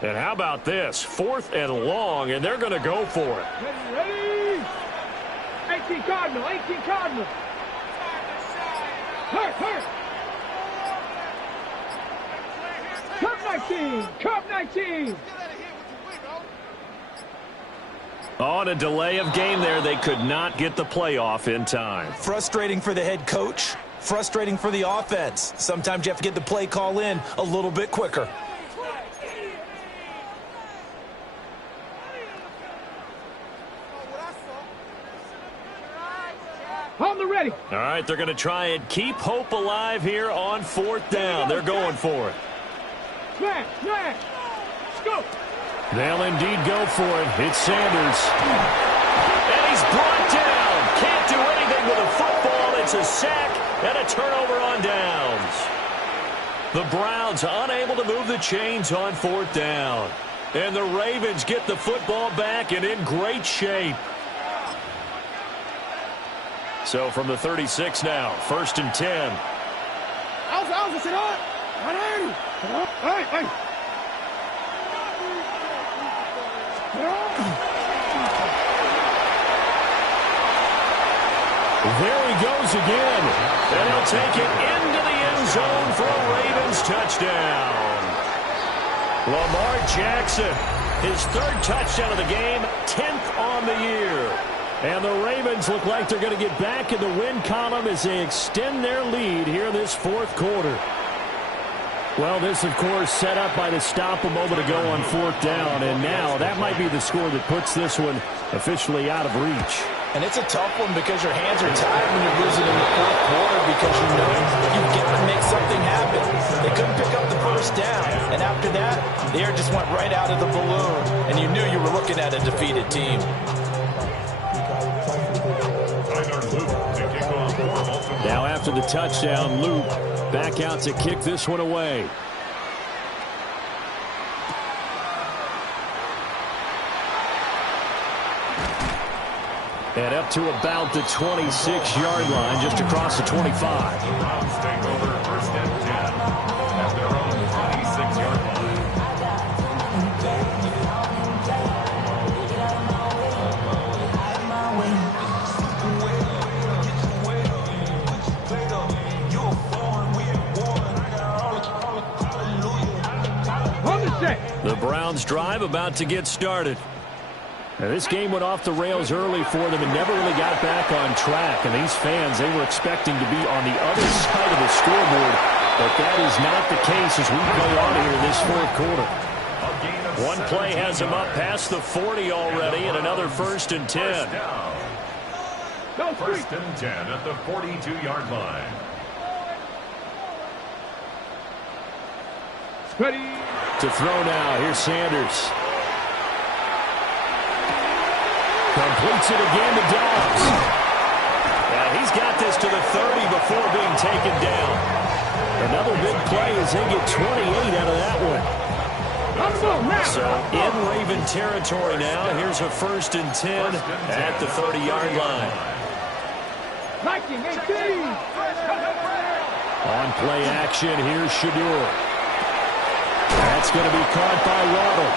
And how about this? 4th and long, and they're going to go for it. Ready? 18 Cardinal, 18 Cardinal. Hurt. Cup 19, Cup 19. On a delay of game there, they could not get the playoff in time. Frustrating for the head coach, frustrating for the offense. Sometimes you have to get the play call in a little bit quicker. On the ready. All right, they're going to try and keep hope alive here on 4th down. They're going for it. Smash. Scoop. They'll indeed go for it. It's Sanders. And he's brought down. Can't do anything with a football. It's a sack and a turnover on downs. The Browns unable to move the chains on 4th down. And the Ravens get the football back and in great shape. So from the 36 now, 1st and 10. There he goes again. And he'll take it into the end zone for a Ravens touchdown. Lamar Jackson, his 3rd touchdown of the game, 10th on the year. And the Ravens look like they're going to get back in the win column as they extend their lead here in this 4th quarter. Well, this, of course, set up by the stop a moment ago on 4th down. And now that might be the score that puts this one officially out of reach. And it's a tough one because your hands are tied when you're losing in the 4th quarter because you know you've got to make something happen. They couldn't pick up the 1st down. And after that, the air just went right out of the balloon. And you knew you were looking at a defeated team. Now after the touchdown, Luke back out to kick this one away. And up to about the 26-yard line, just across the 25. Browns take over 1st and 10 at their own 26-yard line. The Browns drive about to get started. Now, this game went off the rails early for them and never really got back on track. And these fans, they were expecting to be on the other side of the scoreboard. But that is not the case as we play on here in this 4th quarter. One play has them up past the 40 already and another 1st and 10. 1st and 10 at the 42-yard line. Ready. To throw now. Here's Sanders. Completes it again to Dobbs. And he's got this to the 30 before being taken down. Another big play as they get 28 out of that one. So in Raven territory now. Here's a 1st and 10 at the 30-yard line. Viking 18. On play action, here's Shador. That's going to be caught by Waddle.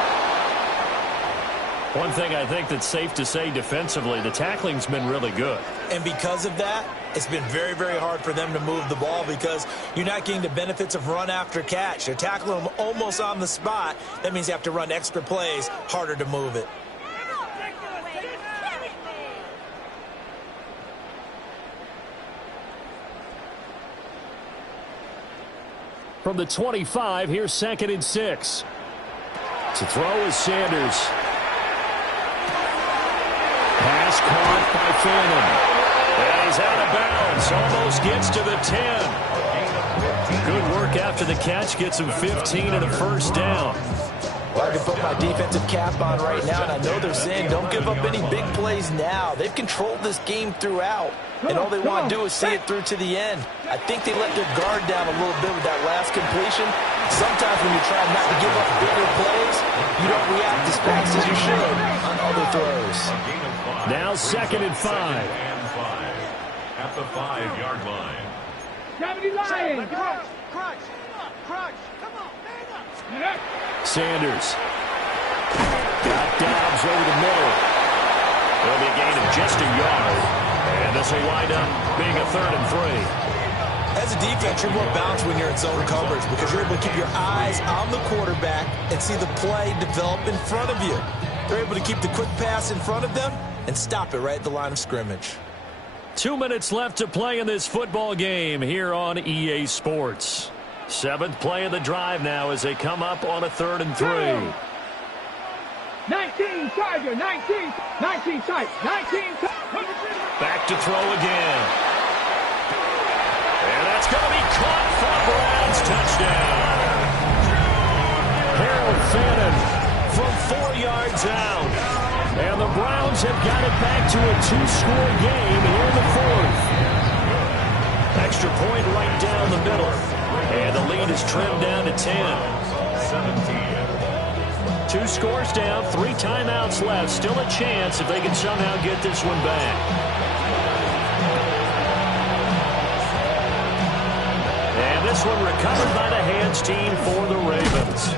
One thing I think that's safe to say defensively, the tackling's been really good. And because of that, it's been very, very hard for them to move the ball because you're not getting the benefits of run after catch. They're tackling them almost on the spot. That means you have to run extra plays, harder to move it. From the 25, here's 2nd and 6. To throw is Sanders. Pass caught by Fannin. And he's out of bounds. Almost gets to the 10. Good work after the catch. Gets him 15 and a first down. Well, I can put my defensive cap on right now, and I know they're saying don't give up any big plays now. They've controlled this game throughout, and all they want to do is see it through to the end. I think they let their guard down a little bit with that last completion. Sometimes when you try not to give up bigger plays, you don't react as fast as you should on other throws. Now 2nd and 5. At the 5-yard line. 70 Lions. Crunch. Come on, man up. Sanders. Got Dobbs over the middle. It'll be a gain of just a yard. And this will wind up being a 3rd and 3. As a defense, you're more balanced when you're in zone coverage because you're able to keep your eyes on the quarterback and see the play develop in front of you. They're able to keep the quick pass in front of them and stop it right at the line of scrimmage. 2 minutes left to play in this football game here on EA Sports. 7th play of the drive now as they come up on a 3rd and 3. 19 Charger, 19 tight, 19 tight. Back to throw again. And that's going to be caught for Browns touchdown. Harold Fannin from 4 yards out. And the Browns have got it back to a 2-score game here in the 4th. Extra point right down the middle. And the lead is trimmed down to 10. 2 scores down, 3 timeouts left. Still a chance if they can somehow get this one back. And this one recovered by the hands team for the Ravens.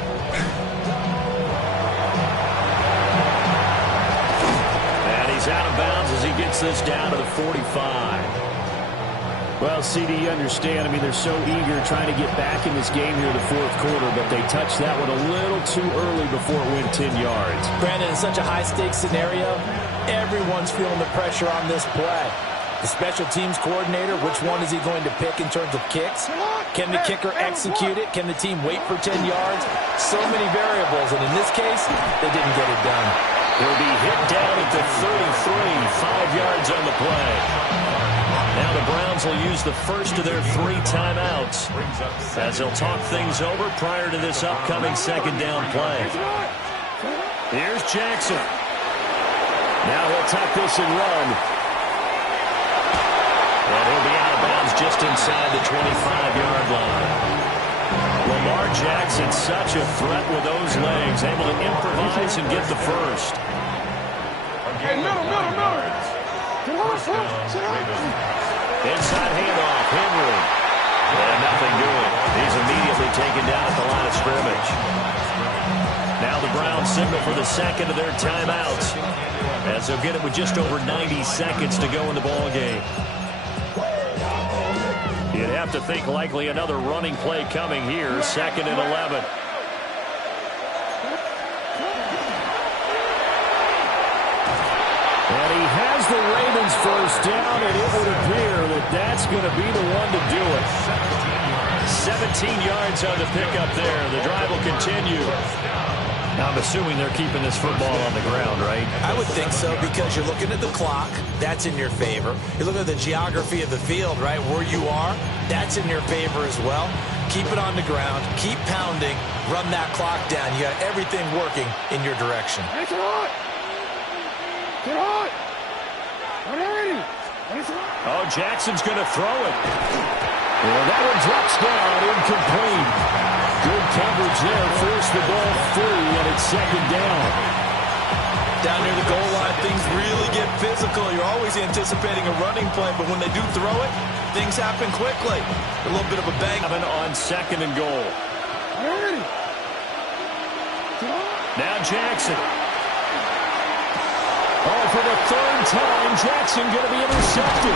And he's out of bounds as he gets this down to the 45. Well, CD, you understand. I mean, they're so eager trying to get back in this game here in the 4th quarter, but they touched that one a little too early before it went 10 yards. Brandon, in such a high-stakes scenario, everyone's feeling the pressure on this play. The special teams coordinator, which one is he going to pick in terms of kicks? Can the kicker execute it? Can the team wait for 10 yards? So many variables, and in this case, they didn't get it done. He'll be hit down at the 33, 5 yards on the play. Now the Browns will use the first of their 3 timeouts as they'll talk things over prior to this upcoming 2nd down play. Here's Jackson. Now he'll tuck this and run. And he'll be out of bounds just inside the 25-yard line. Lamar Jackson, such a threat with those legs, able to improvise and get the first. Hey, middle. Inside handoff, Henry. And nothing doing. He's immediately taken down at the line of scrimmage. Now the Browns signal for the 2nd of their timeouts as they'll get it with just over 90 seconds to go in the ball game. You'd have to think likely another running play coming here, 2nd and 11. And he has the Ravens first down, and it would appear that that's going to be the one to do it. 17 yards on the pickup there. The drive will continue. Now, I'm assuming they're keeping this football on the ground, right? I would think so because you're looking at the clock. That's in your favor. You're looking at the geography of the field, right? Where you are, that's in your favor as well. Keep it on the ground. Keep pounding. Run that clock down. You got everything working in your direction. Get hot! Ready! Oh, Jackson's going to throw it. Well, that one drops down, incomplete. Good coverage there, forced the ball free, and it's 2nd down. Down near the goal line, things really get physical. You're always anticipating a running play, but when they do throw it, things happen quickly. A little bit of a bang. On 2nd and goal. Ready! Now Jackson. Oh, for the third time, Jackson going to be intercepted.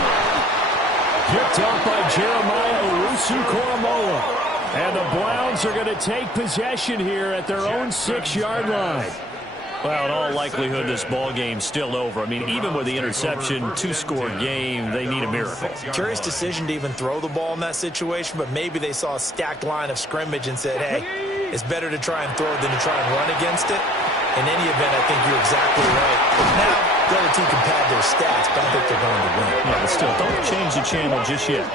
Picked off by Jeremiah Owusu-Koramoah. And the Browns are going to take possession here at their own 6-yard line. Well, in all likelihood, this ball game's still over. I mean, even with the interception, 2-score game, they need a miracle. Curious decision to even throw the ball in that situation, but maybe they saw a stacked line of scrimmage and said, hey, it's better to try and throw it than to try and run against it. In any event, I think you're exactly right. Now, the other team can pad their stats, but I think they're going to win. Yeah, but still, don't change the channel just yet.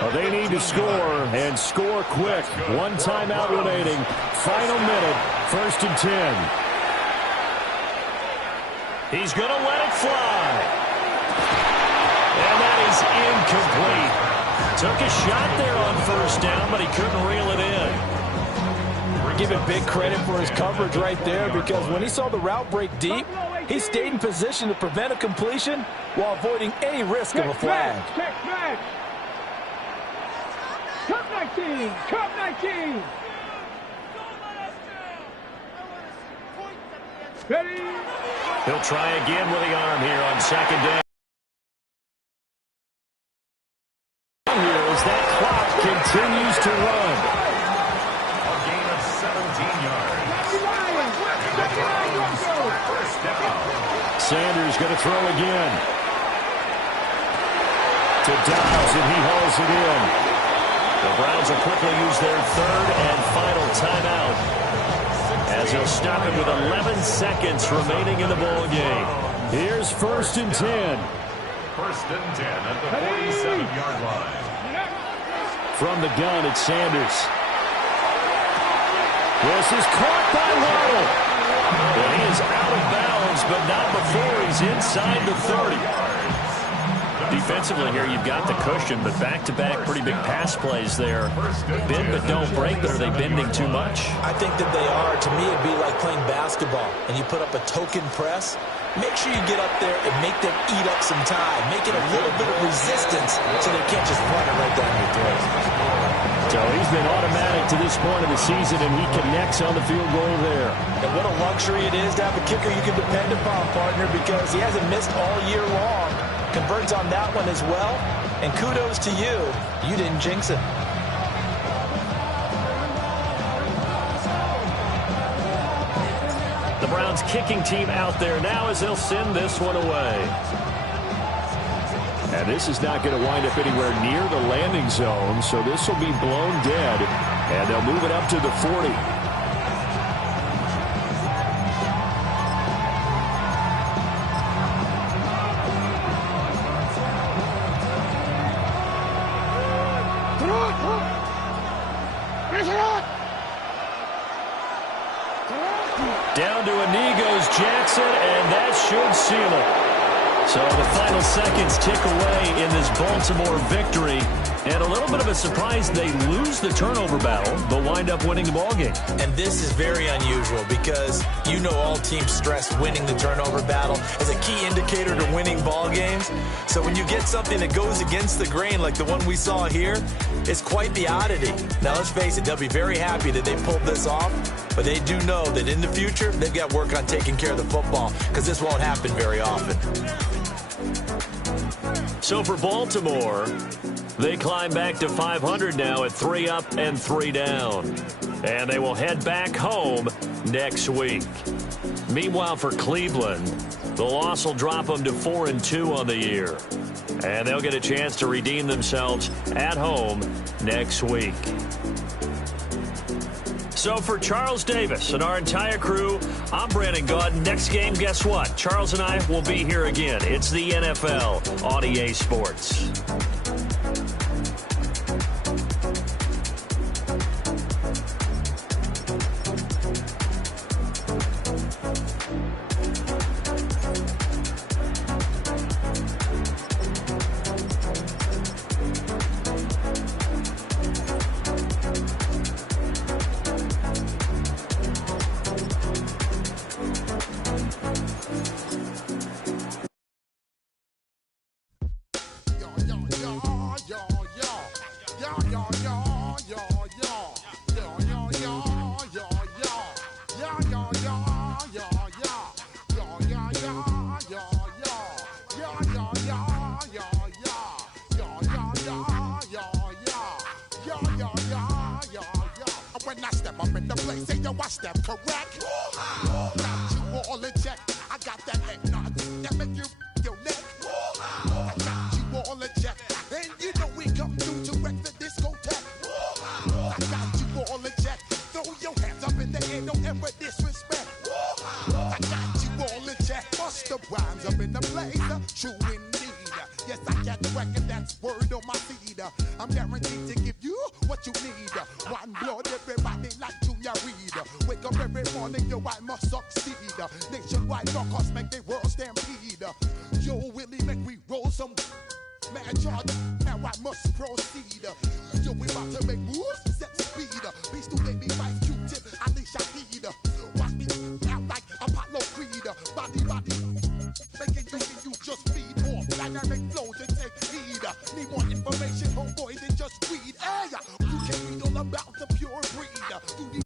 Well, they need to score, and score quick. One timeout remaining. Final minute, 1st and 10. He's going to let it fly. And that is incomplete. Took a shot there on 1st down, but he couldn't reel it in. We're giving big credit for his coverage right there, because when he saw the route break deep, he stayed in position to prevent a completion while avoiding any risk of a flag. Check flag. Cup 19. Cup 19. Ready? He'll try again with the arm here on 2nd down. Here as that clock continues to run. A gain of 17 yards. First down. Sanders going to throw again. To Downs, and he hauls it in. The Browns will quickly use their 3rd and final timeout, as they'll stop it with 11 seconds remaining in the ball game. Here's 1st and 10. 1st and 10 at the 47-yard line. From the gun, it's Sanders. This is caught by Waddle. Well, he is out of bounds, but not before he's inside the 30. Defensively here, you've got the cushion, but back-to-back pretty big pass plays there. Bend but don't break, but are they bending too much? I think that they are. To me, it'd be like playing basketball, and you put up a token press. Make sure you get up there and make them eat up some time. Make it a little bit of resistance so they can't just run it right down your throat. So he's been automatic to this point of the season, and he connects on the field goal there. And what a luxury it is to have a kicker you can depend upon, partner, because he hasn't missed all year long. Converts on that one as well. And kudos to you. You didn't jinx it. The Browns kicking team out there now as they'll send this one away. And this is not going to wind up anywhere near the landing zone, so this will be blown dead. And they'll move it up to the 40. Down to a knee goes Jackson, and that should seal it. So the final seconds tick away in this Baltimore victory. And a little bit of a surprise, they lose the turnover battle, but wind up winning the ballgame. And this is very unusual because you know all teams stress winning the turnover battle as a key indicator to winning ball games. So when you get something that goes against the grain like the one we saw here, it's quite the oddity. Now let's face it, they'll be very happy that they pulled this off, but they do know that in the future, they've got work on taking care of the football because this won't happen very often. So for Baltimore, they climb back to 500 now at 3 up and 3 down. And they will head back home next week. Meanwhile, for Cleveland, the loss will drop them to 4-2 on the year. And they'll get a chance to redeem themselves at home next week. So for Charles Davis and our entire crew, I'm Brandon Gaud. Next game, guess what? Charles and I will be here again. It's the NFL on EA Sports. I step up in the place, say yo, I step correct. Got you all in check. I got that eggnog that make you your neck. I got you all in check. And you know we come through to wreck the discotheque. I got you all in check. Throw your hands up in the air, don't ever disrespect. I got you all in check. Busta Rhymes up in the place, true indeed. Yes, I got record, that's word on my feed. I'm guaranteed to give you what you need. One blood, everybody like Junior Reed. Wake up every morning, yo, I must succeed. Nationwide rockers make the world stampede. Yo, Willie, make we roll some man charge. Now I must proceed. Yo, we about to make moves, set speed. Beast to make me fight Q-tip, Ali Shaheed. Watch me out like Apollo Creed. Body, making you just feed more. Dynamic flows and take heed. Need more information, homeboy, than just read. Hey, you can read all about the pure breed. Do the